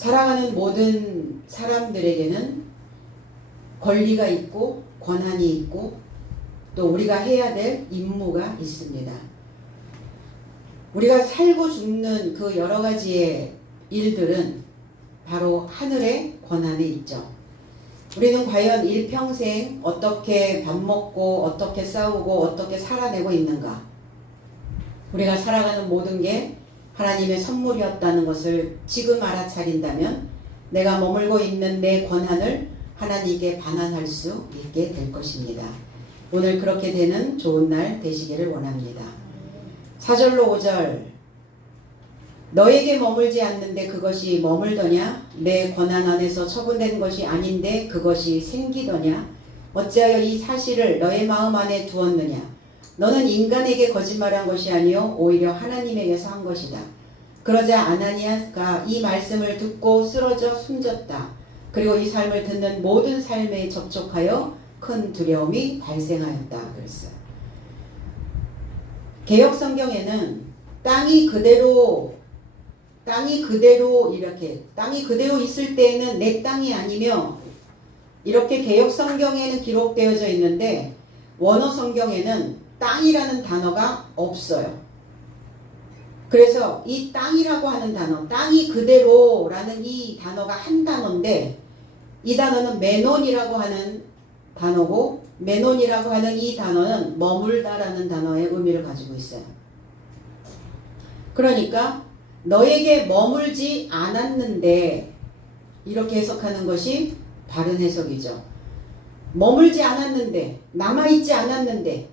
살아가는 모든 사람들에게는 권리가 있고 권한이 있고 또 우리가 해야 될 임무가 있습니다. 우리가 살고 죽는 그 여러 가지의 일들은 바로 하늘의 권한에 있죠. 우리는 과연 일평생 어떻게 밥 먹고 어떻게 싸우고 어떻게 살아내고 있는가? 우리가 살아가는 모든 게 하나님의 선물이었다는 것을 지금 알아차린다면 내가 머물고 있는 내 권한을 하나님께 반환할 수 있게 될 것입니다. 오늘 그렇게 되는 좋은 날 되시기를 원합니다. 4절로 5절 너에게 머물지 않는데 그것이 머물더냐? 내 권한 안에서 처분된 것이 아닌데 그것이 생기더냐? 어찌하여 이 사실을 너의 마음 안에 두었느냐? 너는 인간에게 거짓말한 것이 아니요 오히려 하나님에게서 한 것이다. 그러자 아나니아가 이 말씀을 듣고 쓰러져 숨졌다. 그리고 이 삶을 듣는 모든 삶에 접촉하여 큰 두려움이 발생하였다. 그랬어요. 개역 성경에는 땅이 그대로 있을 때에는 내 땅이 아니며 이렇게 개역 성경에는 기록되어져 있는데 원어 성경에는 땅이라는 단어가 없어요. 그래서 이 땅이라고 하는 단어, 땅이 그대로라는 이 단어가 한 단어인데 이 단어는 메논이라고 하는 단어고 메논이라고 하는 이 단어는 머물다라는 단어의 의미를 가지고 있어요. 그러니까 너에게 머물지 않았는데 이렇게 해석하는 것이 바른 해석이죠. 머물지 않았는데 남아있지 않았는데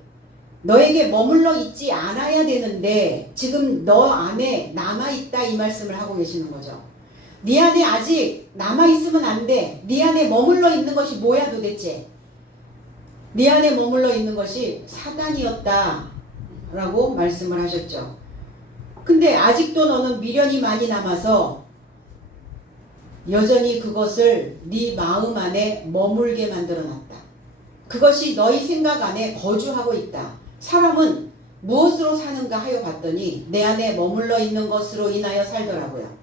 너에게 머물러 있지 않아야 되는데 지금 너 안에 남아있다 이 말씀을 하고 계시는 거죠. 네 안에 아직 남아있으면 안 돼. 네 안에 머물러 있는 것이 뭐야 도대체. 네 안에 머물러 있는 것이 사단이었다 라고 말씀을 하셨죠. 근데 아직도 너는 미련이 많이 남아서 여전히 그것을 네 마음 안에 머물게 만들어놨다. 그것이 너희 생각 안에 거주하고 있다. 사람은 무엇으로 사는가 하여 봤더니 내 안에 머물러 있는 것으로 인하여 살더라고요.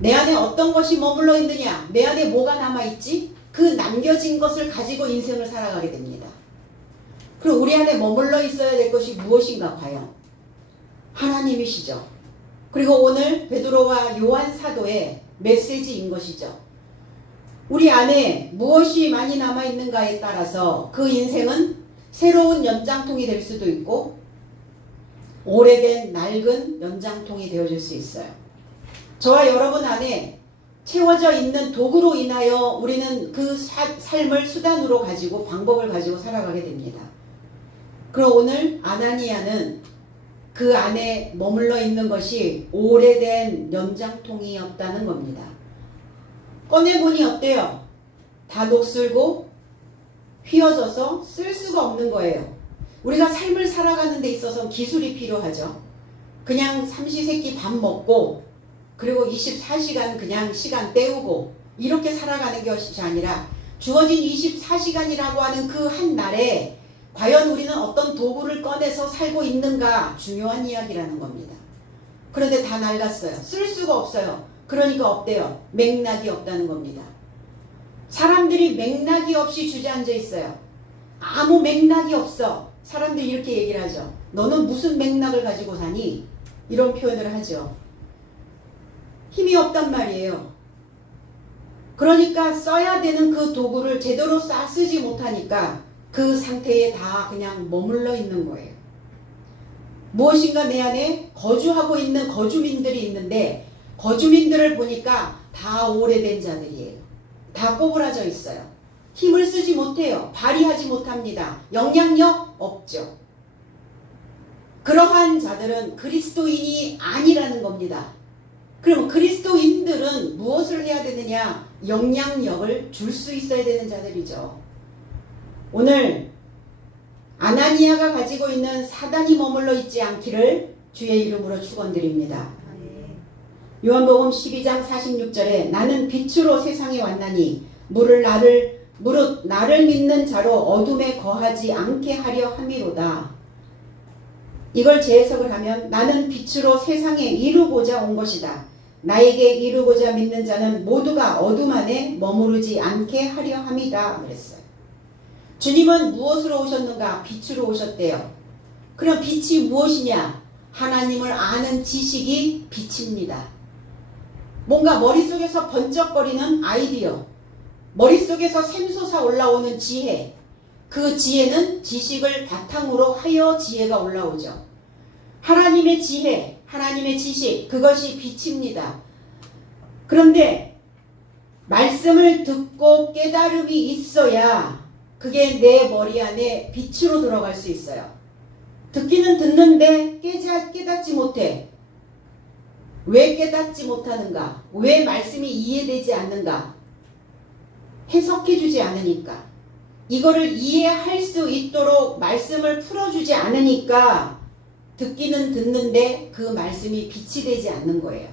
내 안에 어떤 것이 머물러 있느냐? 내 안에 뭐가 남아있지? 그 남겨진 것을 가지고 인생을 살아가게 됩니다. 그럼 우리 안에 머물러 있어야 될 것이 무엇인가 과연? 하나님이시죠. 그리고 오늘 베드로와 요한 사도의 메시지인 것이죠. 우리 안에 무엇이 많이 남아있는가에 따라서 그 인생은 새로운 연장통이 될 수도 있고 오래된 낡은 연장통이 되어질 수 있어요. 저와 여러분 안에 채워져 있는 도구로 인하여 우리는 그 삶을 수단으로 가지고 방법을 가지고 살아가게 됩니다. 그럼 오늘 아나니아는 그 안에 머물러 있는 것이 오래된 연장통이었다는 겁니다. 꺼내보니 어때요? 다 녹슬고 휘어져서 쓸 수가 없는 거예요. 우리가 삶을 살아가는 데 있어서 기술이 필요하죠. 그냥 삼시세끼 밥 먹고 그리고 24시간 그냥 시간 때우고 이렇게 살아가는 것이 아니라 주어진 24시간이라고 하는 그 한 날에 과연 우리는 어떤 도구를 꺼내서 살고 있는가 중요한 이야기라는 겁니다. 그런데 다 낡았어요. 쓸 수가 없어요. 그러니까 없대요. 맥락이 없다는 겁니다. 사람들이 맥락이 없이 주저앉아 있어요. 아무 맥락이 없어. 사람들이 이렇게 얘기를 하죠. 너는 무슨 맥락을 가지고 사니? 이런 표현을 하죠. 힘이 없단 말이에요. 그러니까 써야 되는 그 도구를 제대로 쓰지 못하니까 그 상태에 다 그냥 머물러 있는 거예요. 무엇인가 내 안에 거주하고 있는 거주민들이 있는데 거주민들을 보니까 다 오래된 자들이에요. 다 꼬부라져 있어요. 힘을 쓰지 못해요. 발휘하지 못합니다. 영향력 없죠. 그러한 자들은 그리스도인이 아니라는 겁니다. 그럼 그리스도인들은 무엇을 해야 되느냐? 영향력을 줄 수 있어야 되는 자들이죠. 오늘 아나니아가 가지고 있는 사단이 머물러 있지 않기를 주의 이름으로 축원드립니다. 요한복음 12장 46절에 나는 빛으로 세상에 왔나니 무릇 나를 믿는 자로 어둠에 거하지 않게 하려 함이로다. 이걸 재해석을 하면 나는 빛으로 세상에 이루고자 온 것이다. 나에게 이루고자 믿는 자는 모두가 어둠 안에 머무르지 않게 하려 함이다 그랬어요. 주님은 무엇으로 오셨는가? 빛으로 오셨대요. 그럼 빛이 무엇이냐? 하나님을 아는 지식이 빛입니다. 뭔가 머릿속에서 번쩍거리는 아이디어, 머릿속에서 샘솟아 올라오는 지혜, 그 지혜는 지식을 바탕으로 하여 지혜가 올라오죠. 하나님의 지혜, 하나님의 지식, 그것이 빛입니다. 그런데 말씀을 듣고 깨달음이 있어야 그게 내 머리 안에 빛으로 들어갈 수 있어요. 듣기는 듣는데 깨닫지 못해. 왜 깨닫지 못하는가? 왜 말씀이 이해되지 않는가? 해석해주지 않으니까. 이거를 이해할 수 있도록 말씀을 풀어주지 않으니까 듣기는 듣는데 그 말씀이 빛이 되지 않는 거예요.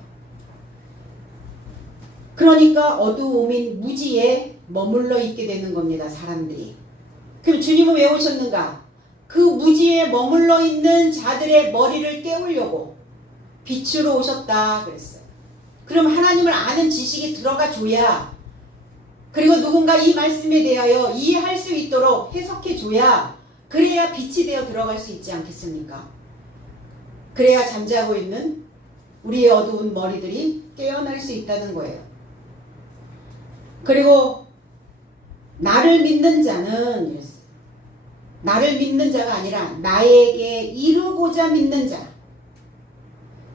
그러니까 어두움인 무지에 머물러 있게 되는 겁니다. 사람들이. 그럼 주님은 왜 오셨는가? 그 무지에 머물러 있는 자들의 머리를 깨우려고 빛으로 오셨다 그랬어요. 그럼 하나님을 아는 지식이 들어가 줘야, 그리고 누군가 이 말씀에 대하여 이해할 수 있도록 해석해 줘야, 그래야 빛이 되어 들어갈 수 있지 않겠습니까? 그래야 잠자고 있는 우리의 어두운 머리들이 깨어날 수 있다는 거예요. 그리고 나를 믿는 자는, 나를 믿는 자가 아니라 나에게 이루고자 믿는 자,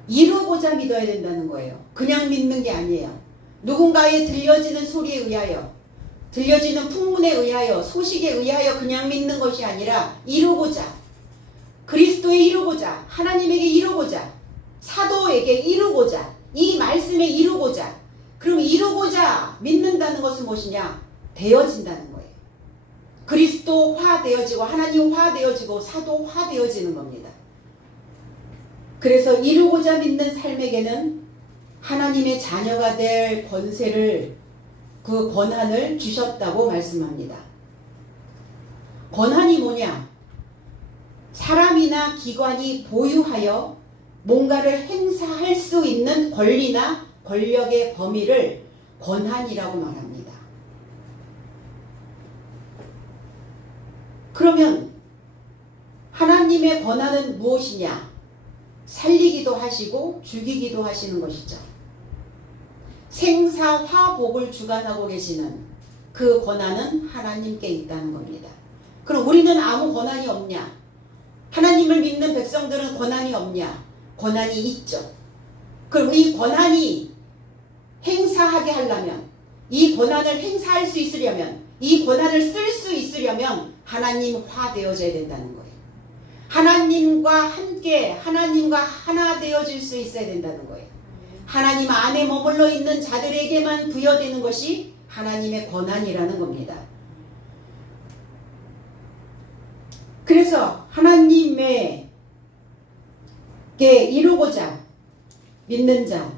이루고자 믿어야 된다는 거예요. 그냥 믿는 게 아니에요. 누군가의 들려지는 소리에 의하여, 들려지는 풍문에 의하여, 소식에 의하여 그냥 믿는 것이 아니라 이루고자, 그리스도에 이루고자, 하나님에게 이루고자, 사도에게 이루고자, 이 말씀에 이루고자. 그럼 이루고자 믿는다는 것은 무엇이냐? 되어진다는 거예요. 그리스도화 되어지고 하나님화 되어지고 사도화 되어지는 겁니다. 그래서 이루고자 믿는 삶에게는 하나님의 자녀가 될 권세를, 그 권한을 주셨다고 말씀합니다. 권한이 뭐냐? 사람이나 기관이 보유하여 뭔가를 행사할 수 있는 권리나 권력의 범위를 권한이라고 말합니다. 그러면 하나님의 권한은 무엇이냐? 살리기도 하시고 죽이기도 하시는 것이죠. 생사화복을 주관하고 계시는 그 권한은 하나님께 있다는 겁니다. 그럼 우리는 아무 권한이 없냐? 하나님을 믿는 백성들은 권한이 없냐? 권한이 있죠. 그럼 이 권한이 행사하게 하려면, 이 권한을 행사할 수 있으려면, 이 권한을 쓸 수 있으려면 하나님화 되어져야 된다는 거예요. 하나님과 함께, 하나님과 하나 되어질 수 있어야 된다는 거예요. 하나님 안에 머물러 있는 자들에게만 부여되는 것이 하나님의 권한이라는 겁니다. 그래서 하나님에게 이루고자 믿는 자,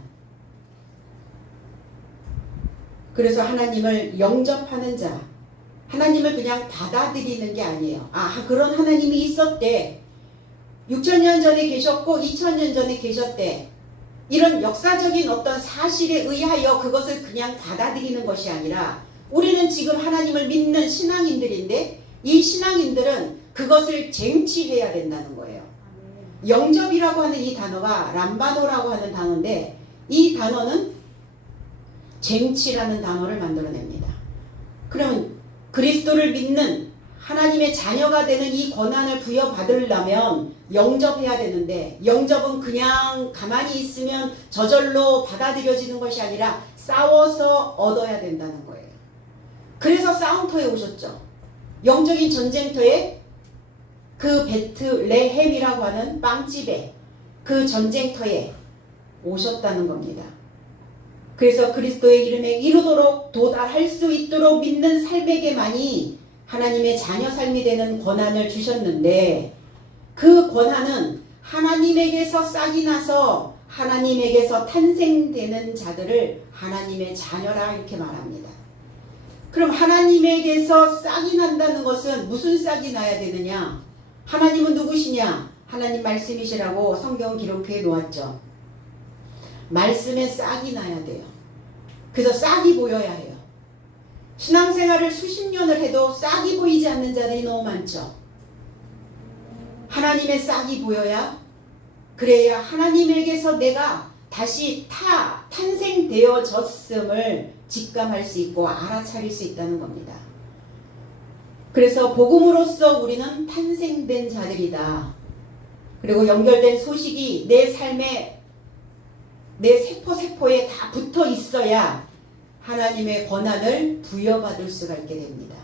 그래서 하나님을 영접하는 자, 하나님을 그냥 받아들이는 게 아니에요. 아, 그런 하나님이 있었대. 6,000년 전에 계셨고 2,000년 전에 계셨대. 이런 역사적인 어떤 사실에 의하여 그것을 그냥 받아들이는 것이 아니라, 우리는 지금 하나님을 믿는 신앙인들인데 이 신앙인들은 그것을 쟁취해야 된다는 거예요. 영접이라고 하는 이 단어가 람바노라고 하는 단어인데, 이 단어는 쟁취라는 단어를 만들어냅니다. 그러면 그리스도를 믿는 하나님의 자녀가 되는 이 권한을 부여받으려면 영접해야 되는데, 영접은 그냥 가만히 있으면 저절로 받아들여지는 것이 아니라 싸워서 얻어야 된다는 거예요. 그래서 싸움터에 오셨죠. 영적인 전쟁터에, 그 베틀레헴이라고 하는 빵집에, 그 전쟁터에 오셨다는 겁니다. 그래서 그리스도의 이름에 이루도록 도달할 수 있도록 믿는 삶에게만이 하나님의 자녀 삶이 되는 권한을 주셨는데, 그 권한은 하나님에게서 싹이 나서 하나님에게서 탄생되는 자들을 하나님의 자녀라 이렇게 말합니다. 그럼 하나님에게서 싹이 난다는 것은 무슨 싹이 나야 되느냐? 하나님은 누구시냐? 하나님 말씀이시라고 성경 기록해 놓았죠. 말씀에 싹이 나야 돼요. 그래서 싹이 보여야 해요. 신앙생활을 수십 년을 해도 싹이 보이지 않는 자들이 너무 많죠. 하나님의 싹이 보여야, 그래야 하나님에게서 내가 다시 탄생되어졌음을 직감할 수 있고 알아차릴 수 있다는 겁니다. 그래서 복음으로써 우리는 탄생된 자들이다. 그리고 연결된 소식이 내 삶에, 내 세포에 다 붙어 있어야 하나님의 권한을 부여받을 수가 있게 됩니다.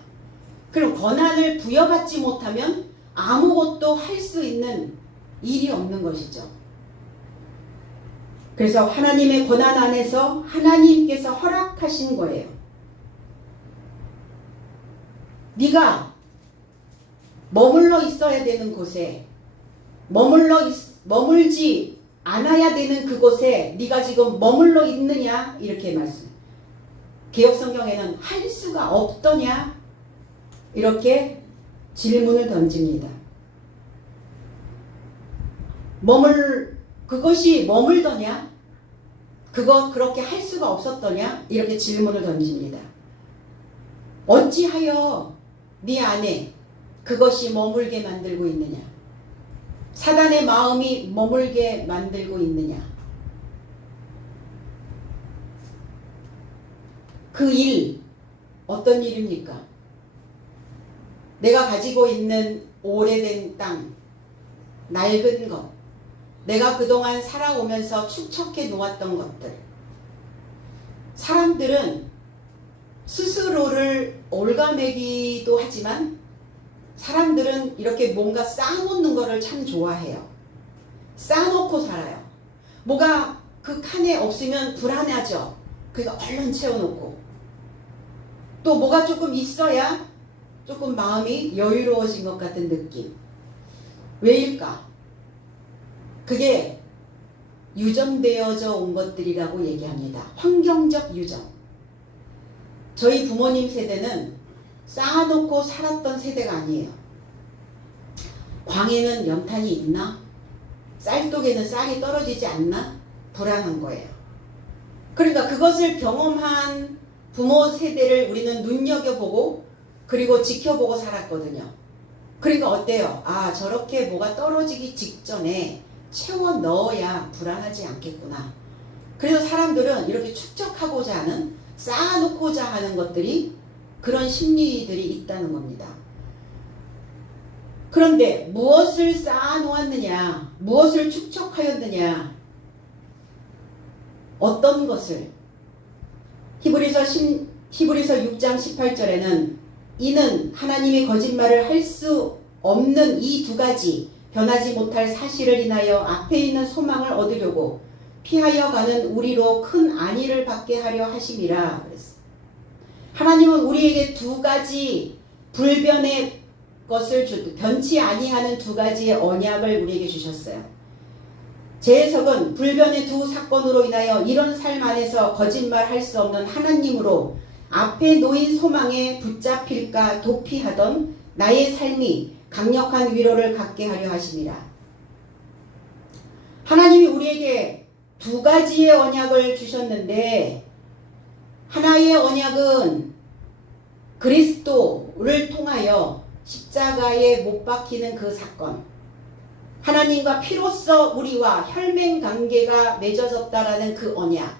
그럼 권한을 부여받지 못하면 아무것도 할 수 있는 일이 없는 것이죠. 그래서 하나님의 권한 안에서 하나님께서 허락하신 거예요. 네가 머물러 있어야 되는 곳에, 머물지 않아야 되는 그곳에 네가 지금 머물러 있느냐, 이렇게 말씀. 개역성경에는 할 수가 없더냐, 이렇게 질문을 던집니다. 그것이 머물더냐? 그렇게 할 수가 없었더냐? 이렇게 질문을 던집니다. 어찌하여 네 안에 그것이 머물게 만들고 있느냐? 사단의 마음이 머물게 만들고 있느냐? 그 일, 어떤 일입니까? 내가 가지고 있는 오래된 땅, 낡은 것, 내가 그동안 살아오면서 축적해 놓았던 것들. 사람들은 스스로를 올가매기도 하지만 사람들은 이렇게 뭔가 쌓아놓는 거를 참 좋아해요. 쌓아놓고 살아요. 뭐가 그 칸에 없으면 불안하죠. 그러니까 얼른 채워놓고. 또 뭐가 조금 있어야 조금 마음이 여유로워진 것 같은 느낌. 왜일까? 그게 유전되어져 온 것들이라고 얘기합니다. 환경적 유전. 저희 부모님 세대는 쌓아놓고 살았던 세대가 아니에요. 광에는 연탄이 있나? 쌀독에는 쌀이 떨어지지 않나? 불안한 거예요. 그러니까 그것을 경험한 부모 세대를 우리는 눈여겨보고 그리고 지켜보고 살았거든요. 그러니까 어때요? 아, 저렇게 뭐가 떨어지기 직전에 채워 넣어야 불안하지 않겠구나. 그래서 사람들은 이렇게 축적하고자 하는, 쌓아놓고자 하는 것들이, 그런 심리들이 있다는 겁니다. 그런데 무엇을 쌓아놓았느냐, 무엇을 축적하였느냐, 어떤 것을? 히브리서 6장 18절에는 이는 하나님이 거짓말을 할 수 없는 이 두 가지 변하지 못할 사실을 인하여 앞에 있는 소망을 얻으려고 피하여 가는 우리로 큰 안위를 받게 하려 하심이라 그랬어요. 하나님은 우리에게 두 가지 불변의 것을 변치 아니하는 두 가지의 언약을 우리에게 주셨어요. 제 해석은 불변의 두 사건으로 인하여 이런 삶 안에서 거짓말할 수 없는 하나님으로 앞에 놓인 소망에 붙잡힐까 도피하던 나의 삶이 강력한 위로를 갖게 하려 하심이라. 하나님이 우리에게 두 가지의 언약을 주셨는데, 하나의 언약은 그리스도를 통하여 십자가에 못 박히는 그 사건, 하나님과 피로써 우리와 혈맹 관계가 맺어졌다라는 그 언약.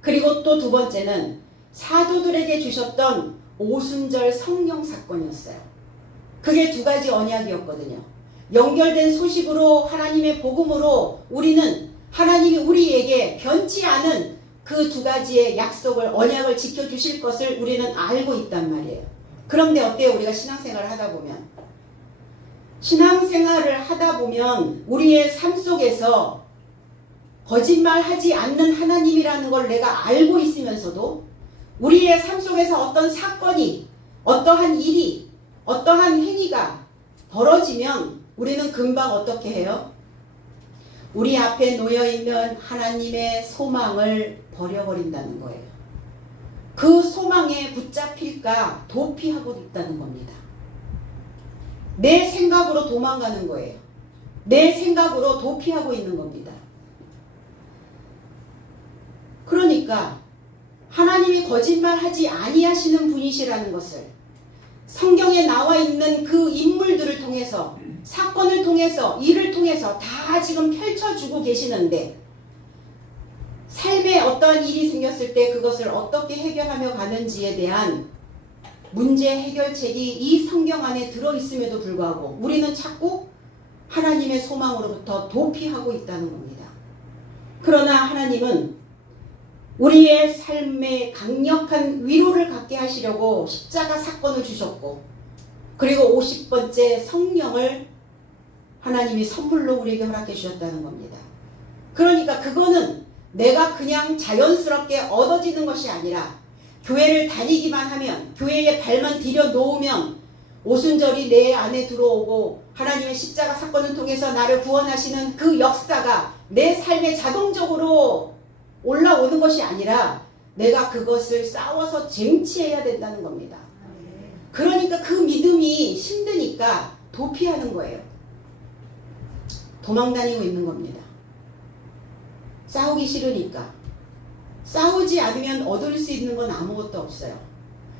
그리고 또 두 번째는 사도들에게 주셨던 오순절 성령 사건이었어요. 그게 두 가지 언약이었거든요. 연결된 소식으로, 하나님의 복음으로 우리는 하나님이 우리에게 변치 않은 그 두 가지의 약속을, 언약을 지켜주실 것을 우리는 알고 있단 말이에요. 그런데 어때요? 우리가 신앙생활을 하다 보면. 신앙생활을 하다 보면 우리의 삶 속에서 거짓말하지 않는 하나님이라는 걸 내가 알고 있으면서도 우리의 삶 속에서 어떤 사건이, 어떠한 일이, 어떠한 행위가 벌어지면 우리는 금방 어떻게 해요? 우리 앞에 놓여있는 하나님의 소망을 버려버린다는 거예요. 그 소망에 붙잡힐까 도피하고 있다는 겁니다. 내 생각으로 도망가는 거예요. 내 생각으로 도피하고 있는 겁니다. 그러니까 하나님이 거짓말하지 아니하시는 분이시라는 것을 성경에 나와 있는 그 인물들을 통해서, 사건을 통해서, 일을 통해서 다 지금 펼쳐주고 계시는데, 삶에 어떠한 일이 생겼을 때 그것을 어떻게 해결하며 가는지에 대한 문제 해결책이 이 성경 안에 들어있음에도 불구하고 우리는 자꾸 하나님의 소망으로부터 도피하고 있다는 겁니다. 그러나 하나님은 우리의 삶에 강력한 위로를 갖게 하시려고 십자가 사건을 주셨고, 그리고 50번째 성령을 하나님이 선물로 우리에게 허락해 주셨다는 겁니다. 그러니까 그거는 내가 그냥 자연스럽게 얻어지는 것이 아니라, 교회를 다니기만 하면, 교회에 발만 디뎌 놓으면 오순절이 내 안에 들어오고 하나님의 십자가 사건을 통해서 나를 구원하시는 그 역사가 내 삶에 자동적으로 올라오는 것이 아니라 내가 그것을 싸워서 쟁취해야 된다는 겁니다. 그러니까 그 믿음이 힘드니까 도피하는 거예요. 도망다니고 있는 겁니다. 싸우기 싫으니까. 싸우지 않으면 얻을 수 있는 건 아무것도 없어요.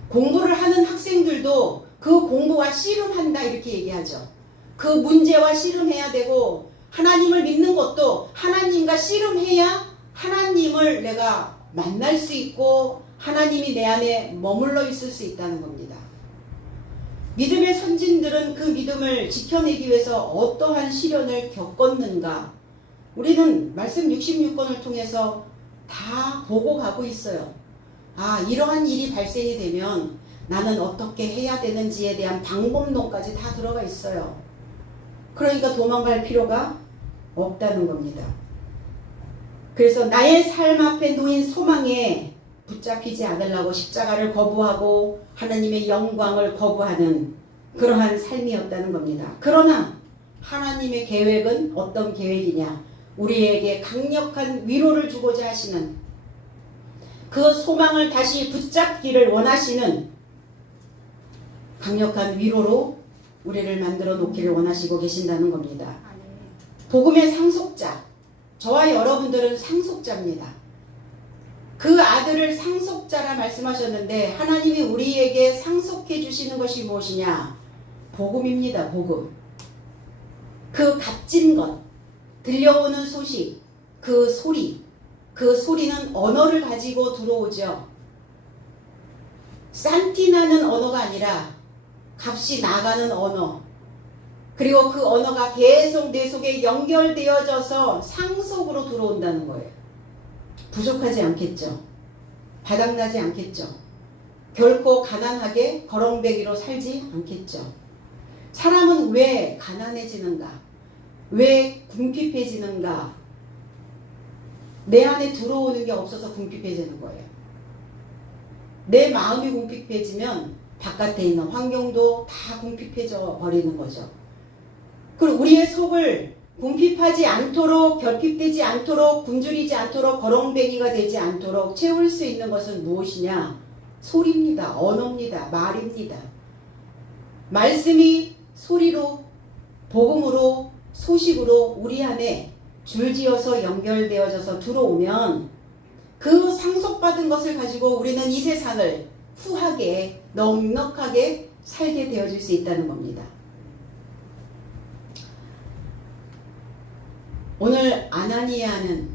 공부를 하는 학생들도 그 공부와 씨름한다 이렇게 얘기하죠. 그 문제와 씨름해야 되고, 하나님을 믿는 것도 하나님과 씨름해야 하나님을 내가 만날 수 있고 하나님이 내 안에 머물러 있을 수 있다는 겁니다. 믿음의 선진들은 그 믿음을 지켜내기 위해서 어떠한 시련을 겪었는가, 우리는 말씀 66권을 통해서 다 보고 가고 있어요. 아, 이러한 일이 발생이 되면 나는 어떻게 해야 되는지에 대한 방법론까지 다 들어가 있어요. 그러니까 도망갈 필요가 없다는 겁니다. 그래서 나의 삶 앞에 놓인 소망에 붙잡히지 않으려고 십자가를 거부하고 하나님의 영광을 거부하는 그러한 삶이었다는 겁니다. 그러나 하나님의 계획은 어떤 계획이냐? 우리에게 강력한 위로를 주고자 하시는, 그 소망을 다시 붙잡기를 원하시는 강력한 위로로 우리를 만들어 놓기를 원하시고 계신다는 겁니다. 복음의 상속자, 저와 여러분들은 상속자입니다. 그 아들을 상속자라 말씀하셨는데, 하나님이 우리에게 상속해 주시는 것이 무엇이냐? 복음입니다. 복음. 그 값진 것, 들려오는 소식, 그 소리, 그 소리는 언어를 가지고 들어오죠. 싼티나는 언어가 아니라 값이 나가는 언어, 그리고 그 언어가 계속 내 속에 연결되어져서 상속으로 들어온다는 거예요. 부족하지 않겠죠. 바닥나지 않겠죠. 결코 가난하게 거렁뱅이로 살지 않겠죠. 사람은 왜 가난해지는가? 왜 궁핍해지는가? 내 안에 들어오는 게 없어서 궁핍해지는 거예요. 내 마음이 궁핍해지면 바깥에 있는 환경도 다 궁핍해져 버리는 거죠. 그리고 우리의 속을 궁핍하지 않도록, 결핍되지 않도록, 굶주리지 않도록, 거렁뱅이가 되지 않도록 채울 수 있는 것은 무엇이냐? 소리입니다. 언어입니다. 말입니다. 말씀이 소리로, 복음으로, 소식으로 우리 안에 줄지어서 연결되어져서 들어오면 그 상속받은 것을 가지고 우리는 이 세상을 후하게, 넉넉하게 살게 되어질 수 있다는 겁니다. 오늘 아나니아는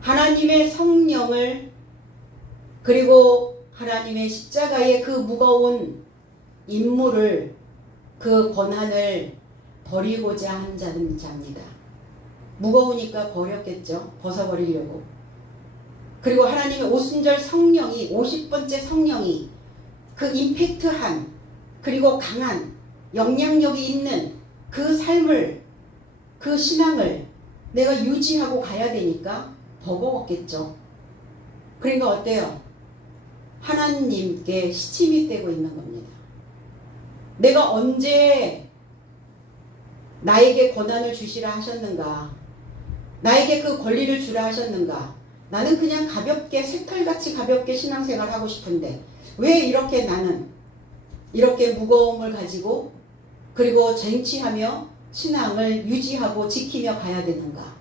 하나님의 성령을, 그리고 하나님의 십자가의 그 무거운 임무를, 그 권한을 버리고자 한 자입니다. 무거우니까 버렸겠죠. 벗어버리려고. 그리고 하나님의 오순절 성령이, 50번째 성령이 그 임팩트한, 그리고 강한 영향력이 있는 그 삶을, 그 신앙을 내가 유지하고 가야 되니까 버거웠겠죠. 그러니까 어때요? 하나님께 시침이 떼고 있는 겁니다. 내가 언제 나에게 권한을 주시라 하셨는가? 나에게 그 권리를 주라 하셨는가? 나는 그냥 가볍게, 새털같이 가볍게 신앙생활 하고 싶은데 왜 이렇게 나는 이렇게 무거움을 가지고, 그리고 쟁취하며 신앙을 유지하고 지키며 가야 되는가?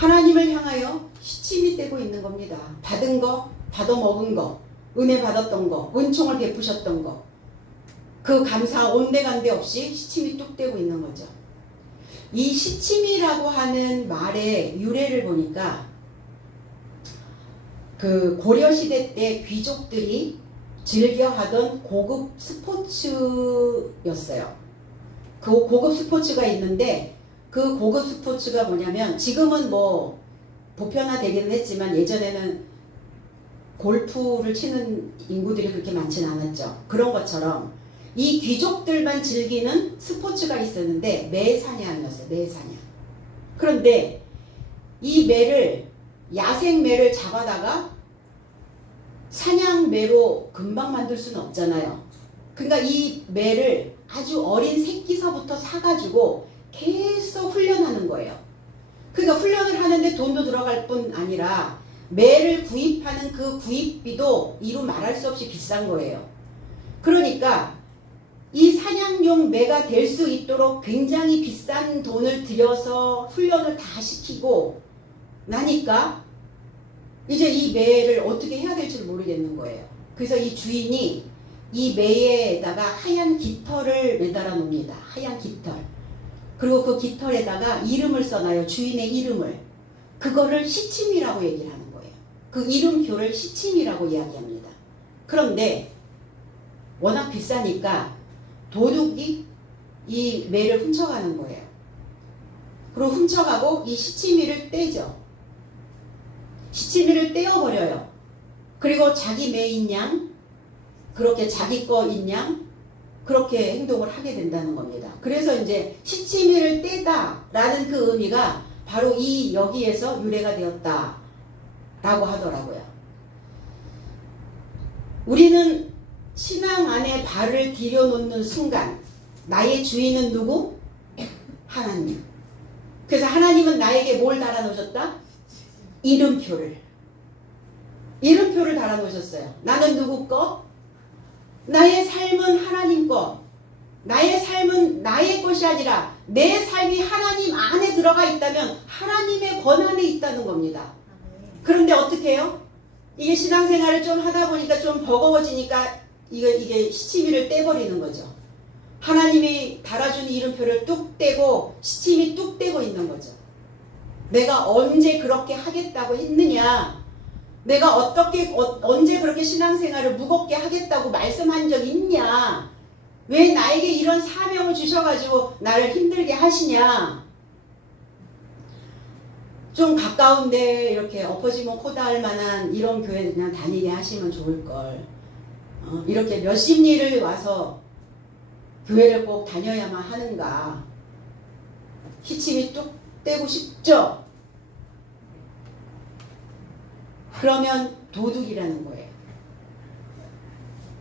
하나님을 향하여 시침이 떼고 있는 겁니다. 받은 거, 받아 먹은 거, 은혜 받았던 거, 은총을 베푸셨던 거, 그 감사 온데간데 없이 시침이 뚝 떼고 있는 거죠. 이 시침이라고 하는 말의 유래를 보니까 그 고려시대 때 귀족들이 즐겨하던 고급 스포츠였어요. 그 고급 스포츠가 있는데 그 고급 스포츠가 뭐냐면 지금은 뭐 보편화되기는 했지만 예전에는 골프를 치는 인구들이 그렇게 많지는 않았죠. 그런 것처럼 이 귀족들만 즐기는 스포츠가 있었는데 매사냥이었어요. 매사냥. 그런데 이 매를 야생매를 잡아다가 사냥매로 금방 만들 수는 없잖아요. 그러니까 이 매를 아주 어린 새끼서부터 사가지고 계속 훈련하는 거예요. 그러니까 훈련을 하는데 돈도 들어갈 뿐 아니라 매를 구입하는 그 구입비도 이루 말할 수 없이 비싼 거예요. 그러니까 이 사냥용 매가 될 수 있도록 굉장히 비싼 돈을 들여서 훈련을 다 시키고 나니까 이제 이 매를 어떻게 해야 될지 모르겠는 거예요. 그래서 이 주인이 이 매에다가 하얀 깃털을 매달아 놓습니다. 하얀 깃털. 그리고 그 깃털에다가 이름을 써놔요. 주인의 이름을. 그거를 시침이라고 얘기를 하는 거예요. 그 이름표를 시침이라고 이야기합니다. 그런데 워낙 비싸니까 도둑이 이 매를 훔쳐가는 거예요. 그리고 훔쳐가고 이 시치미를 떼죠. 시치미를 떼어버려요. 그리고 자기 매인 양, 그렇게 자기 거인 양, 그렇게 행동을 하게 된다는 겁니다. 그래서 이제 시치미를 떼다 라는 그 의미가 바로 이 여기에서 유래가 되었다 라고 하더라고요. 우리는 신앙 안에 발을 들여놓는 순간 나의 주인은 누구? 하나님. 그래서 하나님은 나에게 뭘 달아놓으셨다? 이름표를 달아놓으셨어요. 나는 누구 거? 나의 삶은 하나님 거. 나의 삶은 나의 것이 아니라 내 삶이 하나님 안에 들어가 있다면 하나님의 권한에 있다는 겁니다. 그런데 어떻게 해요? 이게 신앙생활을 좀 하다 보니까 좀 버거워지니까 이게 시치미를 떼버리는 거죠. 하나님이 달아준 이름표를 뚝 떼고 시침이 뚝 떼고 있는 거죠. 내가 언제 그렇게 하겠다고 했느냐? 내가 언제 그렇게 신앙생활을 무겁게 하겠다고 말씀한 적 있냐? 왜 나에게 이런 사명을 주셔가지고 나를 힘들게 하시냐? 좀 가까운데 이렇게 엎어지면 코다할 만한 이런 교회 그냥 다니게 하시면 좋을걸. 이렇게 몇십 리를 와서 교회를 꼭 다녀야만 하는가? 시침이 뚝 떼고 싶죠? 그러면 도둑이라는 거예요.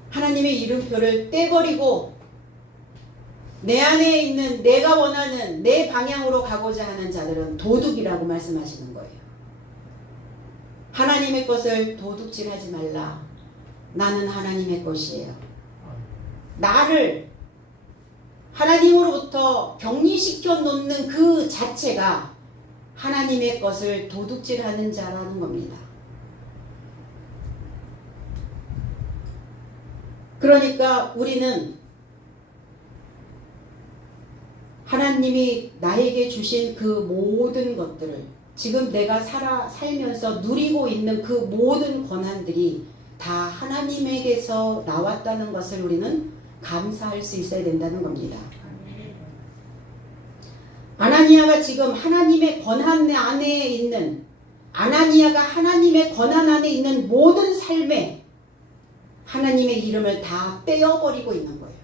하나님의 이름표를 떼버리고 내 안에 있는 내가 원하는 내 방향으로 가고자 하는 자들은 도둑이라고 말씀하시는 거예요. 하나님의 것을 도둑질하지 말라. 나는 하나님의 것이에요. 나를 하나님으로부터 격리시켜 놓는 그 자체가 하나님의 것을 도둑질하는 자라는 겁니다. 그러니까 우리는 하나님이 나에게 주신 그 모든 것들을 지금 내가 살면서 누리고 있는 그 모든 권한들이 다 하나님에게서 나왔다는 것을 우리는 감사할 수 있어야 된다는 겁니다. 아나니아가 지금 하나님의 권한 안에 있는 아나니아가 하나님의 권한 안에 있는 모든 삶에 하나님의 이름을 다 떼어버리고 있는 거예요.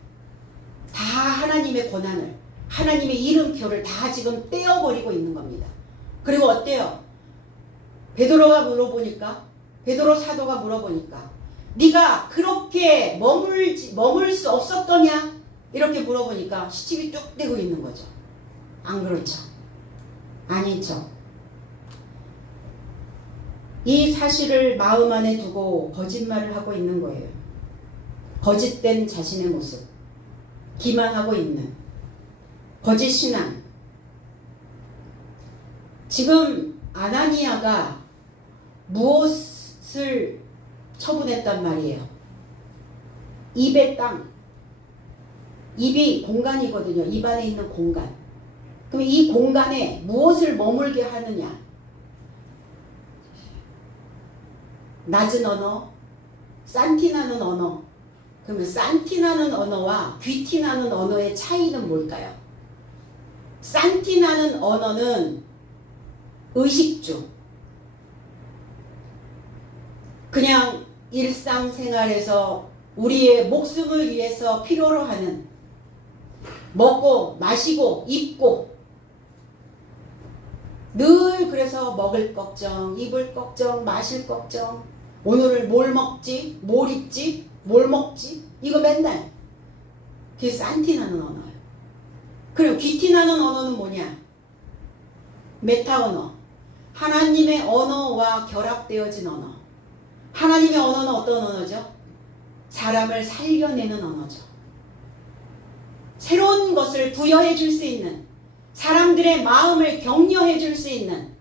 다 하나님의 권한을 하나님의 이름표를 다 지금 떼어버리고 있는 겁니다. 그리고 어때요? 베드로 사도가 물어보니까 네가 그렇게 머물 수 없었더냐? 이렇게 물어보니까 시침이 뚝 떼고 있는 거죠. 안 그렇죠? 아니죠. 이 사실을 마음 안에 두고 거짓말을 하고 있는 거예요. 거짓된 자신의 모습, 기만하고 있는 거짓 신앙. 지금 아나니아가 무엇을 처분했단 말이에요? 입의 땅. 입이 공간이거든요. 입 안에 있는 공간. 그럼 이 공간에 무엇을 머물게 하느냐? 낮은 언어, 산티나는 언어. 그러면 산티나는 언어와 귀티나는 언어의 차이는 뭘까요? 산티나는 언어는 의식주. 그냥 일상생활에서 우리의 목숨을 위해서 필요로 하는 먹고 마시고 입고 늘 그래서 먹을 걱정, 입을 걱정, 마실 걱정, 오늘을 뭘 먹지, 뭘 입지, 뭘 먹지, 이거 맨날. 그게 산티나는 언어예요. 그리고 귀티나는 언어는 뭐냐? 메타 언어. 하나님의 언어와 결합되어진 언어. 하나님의 언어는 어떤 언어죠? 사람을 살려내는 언어죠. 새로운 것을 부여해 줄 수 있는, 사람들의 마음을 격려해 줄 수 있는,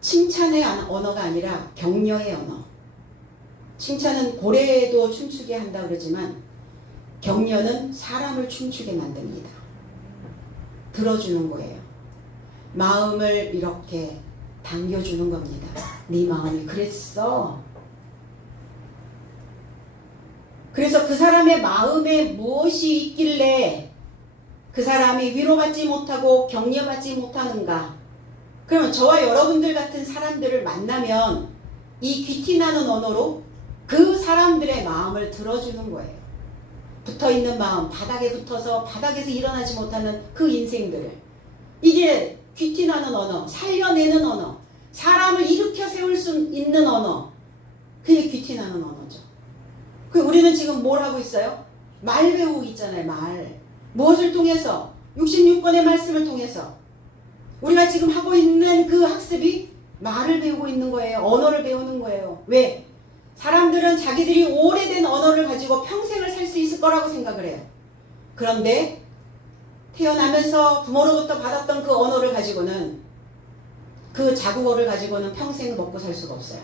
칭찬의 언어가 아니라 격려의 언어. 칭찬은 고래도 춤추게 한다 그러지만 격려는 사람을 춤추게 만듭니다. 들어주는 거예요. 마음을 이렇게 당겨주는 겁니다. 네 마음이 그랬어. 그래서 그 사람의 마음에 무엇이 있길래 그 사람이 위로받지 못하고 격려받지 못하는가? 그러면 저와 여러분들 같은 사람들을 만나면 이 귀티나는 언어로 그 사람들의 마음을 들어주는 거예요. 붙어있는 마음, 바닥에 붙어서 바닥에서 일어나지 못하는 그 인생들을. 이게 귀티나는 언어, 살려내는 언어, 사람을 일으켜 세울 수 있는 언어. 그게 귀티나는 언어죠. 우리는 지금 뭘 하고 있어요? 말 배우고 있잖아요. 말. 무엇을 통해서? 66권의 말씀을 통해서. 우리가 지금 하고 있는 그 학습이 말을 배우고 있는 거예요. 언어를 배우는 거예요. 왜? 사람들은 자기들이 오래된 언어를 가지고 평생을 살 수 있을 거라고 생각을 해요. 그런데 태어나면서 부모로부터 받았던 그 언어를 가지고는, 그 자국어를 가지고는 평생 먹고 살 수가 없어요.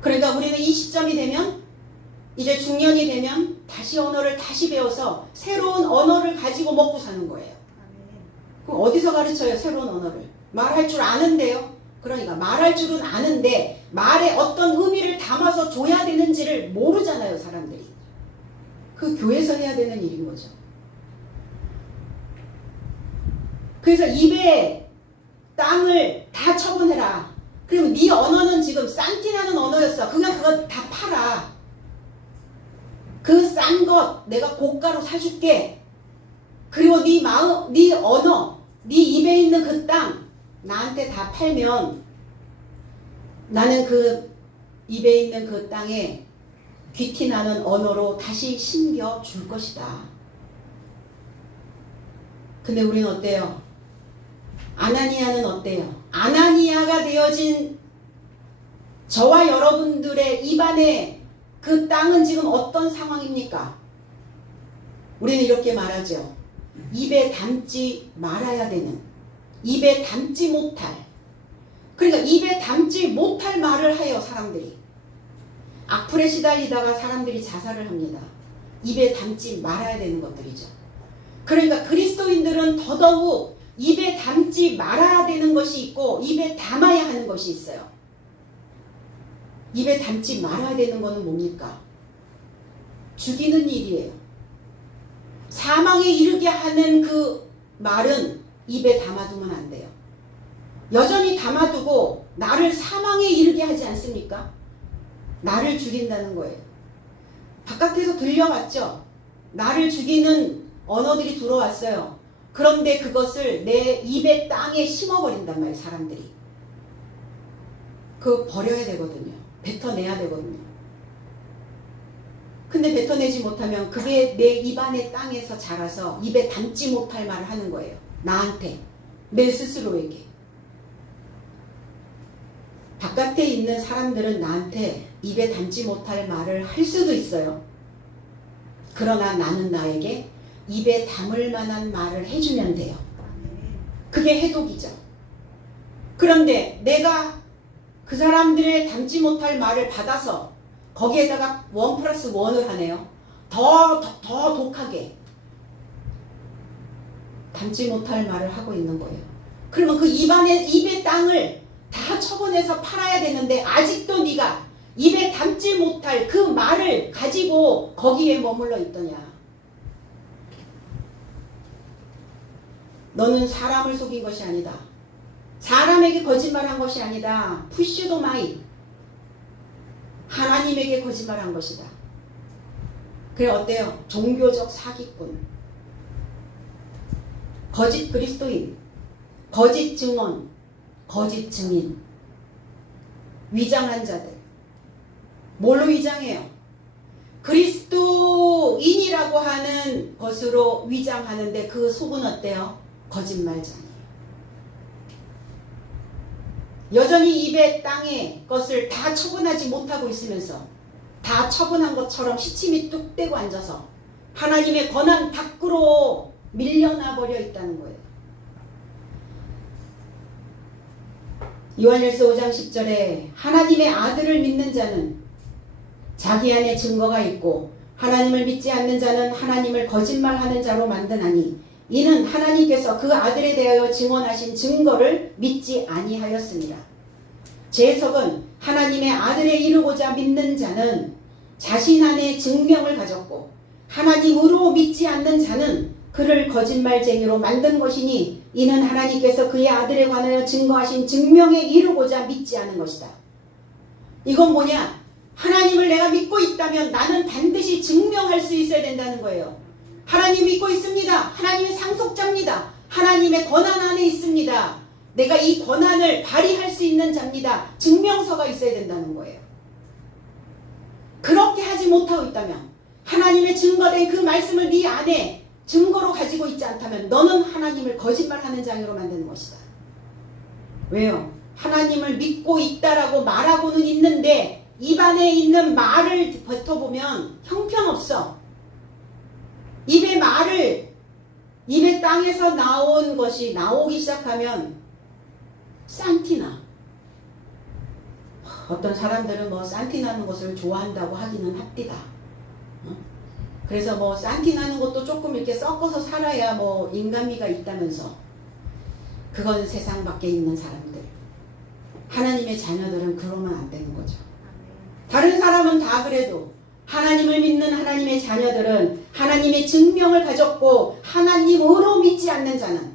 그러니까 우리는 이 시점이 되면, 이제 중년이 되면 다시 언어를 다시 배워서 새로운 언어를 가지고 먹고 사는 거예요. 그럼 어디서 가르쳐요? 새로운 언어를. 말할 줄 아는데요. 그러니까 말할 줄은 아는데 말에 어떤 의미를 담아서 줘야 되는지를 모르잖아요, 사람들이. 그 교회에서 해야 되는 일인 거죠. 그래서 입에 땅을 다 처분해라. 그리고 네 언어는 지금 산티나는 언어였어. 그냥 그거 다 팔아. 그 싼 것 내가 고가로 사줄게. 그리고 네 마음, 네 언어, 네 입에 있는 그 땅 나한테 다 팔면 나는 그 입에 있는 그 땅에 귀티나는 언어로 다시 심겨 줄 것이다. 근데 우리는 어때요? 아나니아는 어때요? 아나니아가 되어진 저와 여러분들의 입안에 그 땅은 지금 어떤 상황입니까? 우리는 이렇게 말하죠. 입에 담지 말아야 되는, 입에 담지 못할, 그러니까 입에 담지 못할 말을 하여 사람들이 악플에 시달리다가 사람들이 자살을 합니다. 입에 담지 말아야 되는 것들이죠. 그러니까 그리스도인들은 더더욱 입에 담지 말아야 되는 것이 있고 입에 담아야 하는 것이 있어요. 입에 담지 말아야 되는 것은 뭡니까? 죽이는 일이에요. 사망에 이르게 하는 그 말은 입에 담아두면 안 돼요. 여전히 담아두고 나를 사망에 이르게 하지 않습니까? 나를 죽인다는 거예요. 바깥에서 들려왔죠. 나를 죽이는 언어들이 들어왔어요. 그런데 그것을 내 입의 땅에 심어버린단 말이에요, 사람들이. 그거 버려야 되거든요. 뱉어내야 되거든요. 근데 뱉어내지 못하면 그게 내 입안의 땅에서 자라서 입에 담지 못할 말을 하는 거예요. 나한테, 내 스스로에게. 바깥에 있는 사람들은 나한테 입에 담지 못할 말을 할 수도 있어요. 그러나 나는 나에게 입에 담을 만한 말을 해주면 돼요. 그게 해독이죠. 그런데 내가 그 사람들의 담지 못할 말을 받아서 거기에다가 1+1을 하네요. 더 독하게 담지 못할 말을 하고 있는 거예요. 그러면 그 입의 땅을 다 처분해서 팔아야 되는데 아직도 네가 입에 담지 못할 그 말을 가지고 거기에 머물러 있더냐. 너는 사람을 속인 것이 아니다. 사람에게 거짓말한 것이 아니다. 푸시도 마이. 하나님에게 거짓말한 것이다. 그래 어때요? 종교적 사기꾼, 거짓 그리스도인, 거짓 증언, 거짓 증인, 위장한 자들. 뭘로 위장해요? 그리스도인이라고 하는 것으로 위장하는데 그 속은 어때요? 거짓말장이에요. 여전히 입에 땅의 것을 다 처분하지 못하고 있으면서 다 처분한 것처럼 시침이 뚝 떼고 앉아서 하나님의 권한 밖으로 밀려나 버려 있다는 거예요. 요한일서 5장 10절에 하나님의 아들을 믿는 자는 자기 안에 증거가 있고 하나님을 믿지 않는 자는 하나님을 거짓말하는 자로 만드나니 이는 하나님께서 그 아들에 대하여 증언하신 증거를 믿지 아니하였습니다. 제 해석은 하나님의 아들에 이르고자 믿는 자는 자신 안에 증명을 가졌고 하나님으로 믿지 않는 자는 그를 거짓말쟁이로 만든 것이니 이는 하나님께서 그의 아들에 관하여 증거하신 증명에 이르고자 믿지 않은 것이다. 이건 뭐냐? 하나님을 내가 믿고 있다면 나는 반드시 증명할 수 있어야 된다는 거예요. 하나님 믿고 있습니다. 하나님의 상속자입니다. 하나님의 권한 안에 있습니다. 내가 이 권한을 발휘할 수 있는 자입니다. 증명서가 있어야 된다는 거예요. 그렇게 하지 못하고 있다면 하나님의 증거된 그 말씀을 네 안에 증거로 가지고 있지 않다면 너는 하나님을 거짓말하는 자로 만드는 것이다. 왜요? 하나님을 믿고 있다라고 말하고는 있는데 입안에 있는 말을 뱉어보면 형편없어. 입의 땅에서 나온 것이 나오기 시작하면 싼티나. 어떤 사람들은 뭐 싼티나는 것을 좋아한다고 하기는 합디다. 그래서 뭐 싼티나는 것도 조금 이렇게 섞어서 살아야 뭐 인간미가 있다면서. 그건 세상 밖에 있는 사람들. 하나님의 자녀들은 그러면 안 되는 거죠. 다른 사람은 다 그래도 하나님을 믿는 하나님의 자녀들은 하나님의 증명을 가졌고 하나님으로 믿지 않는 자는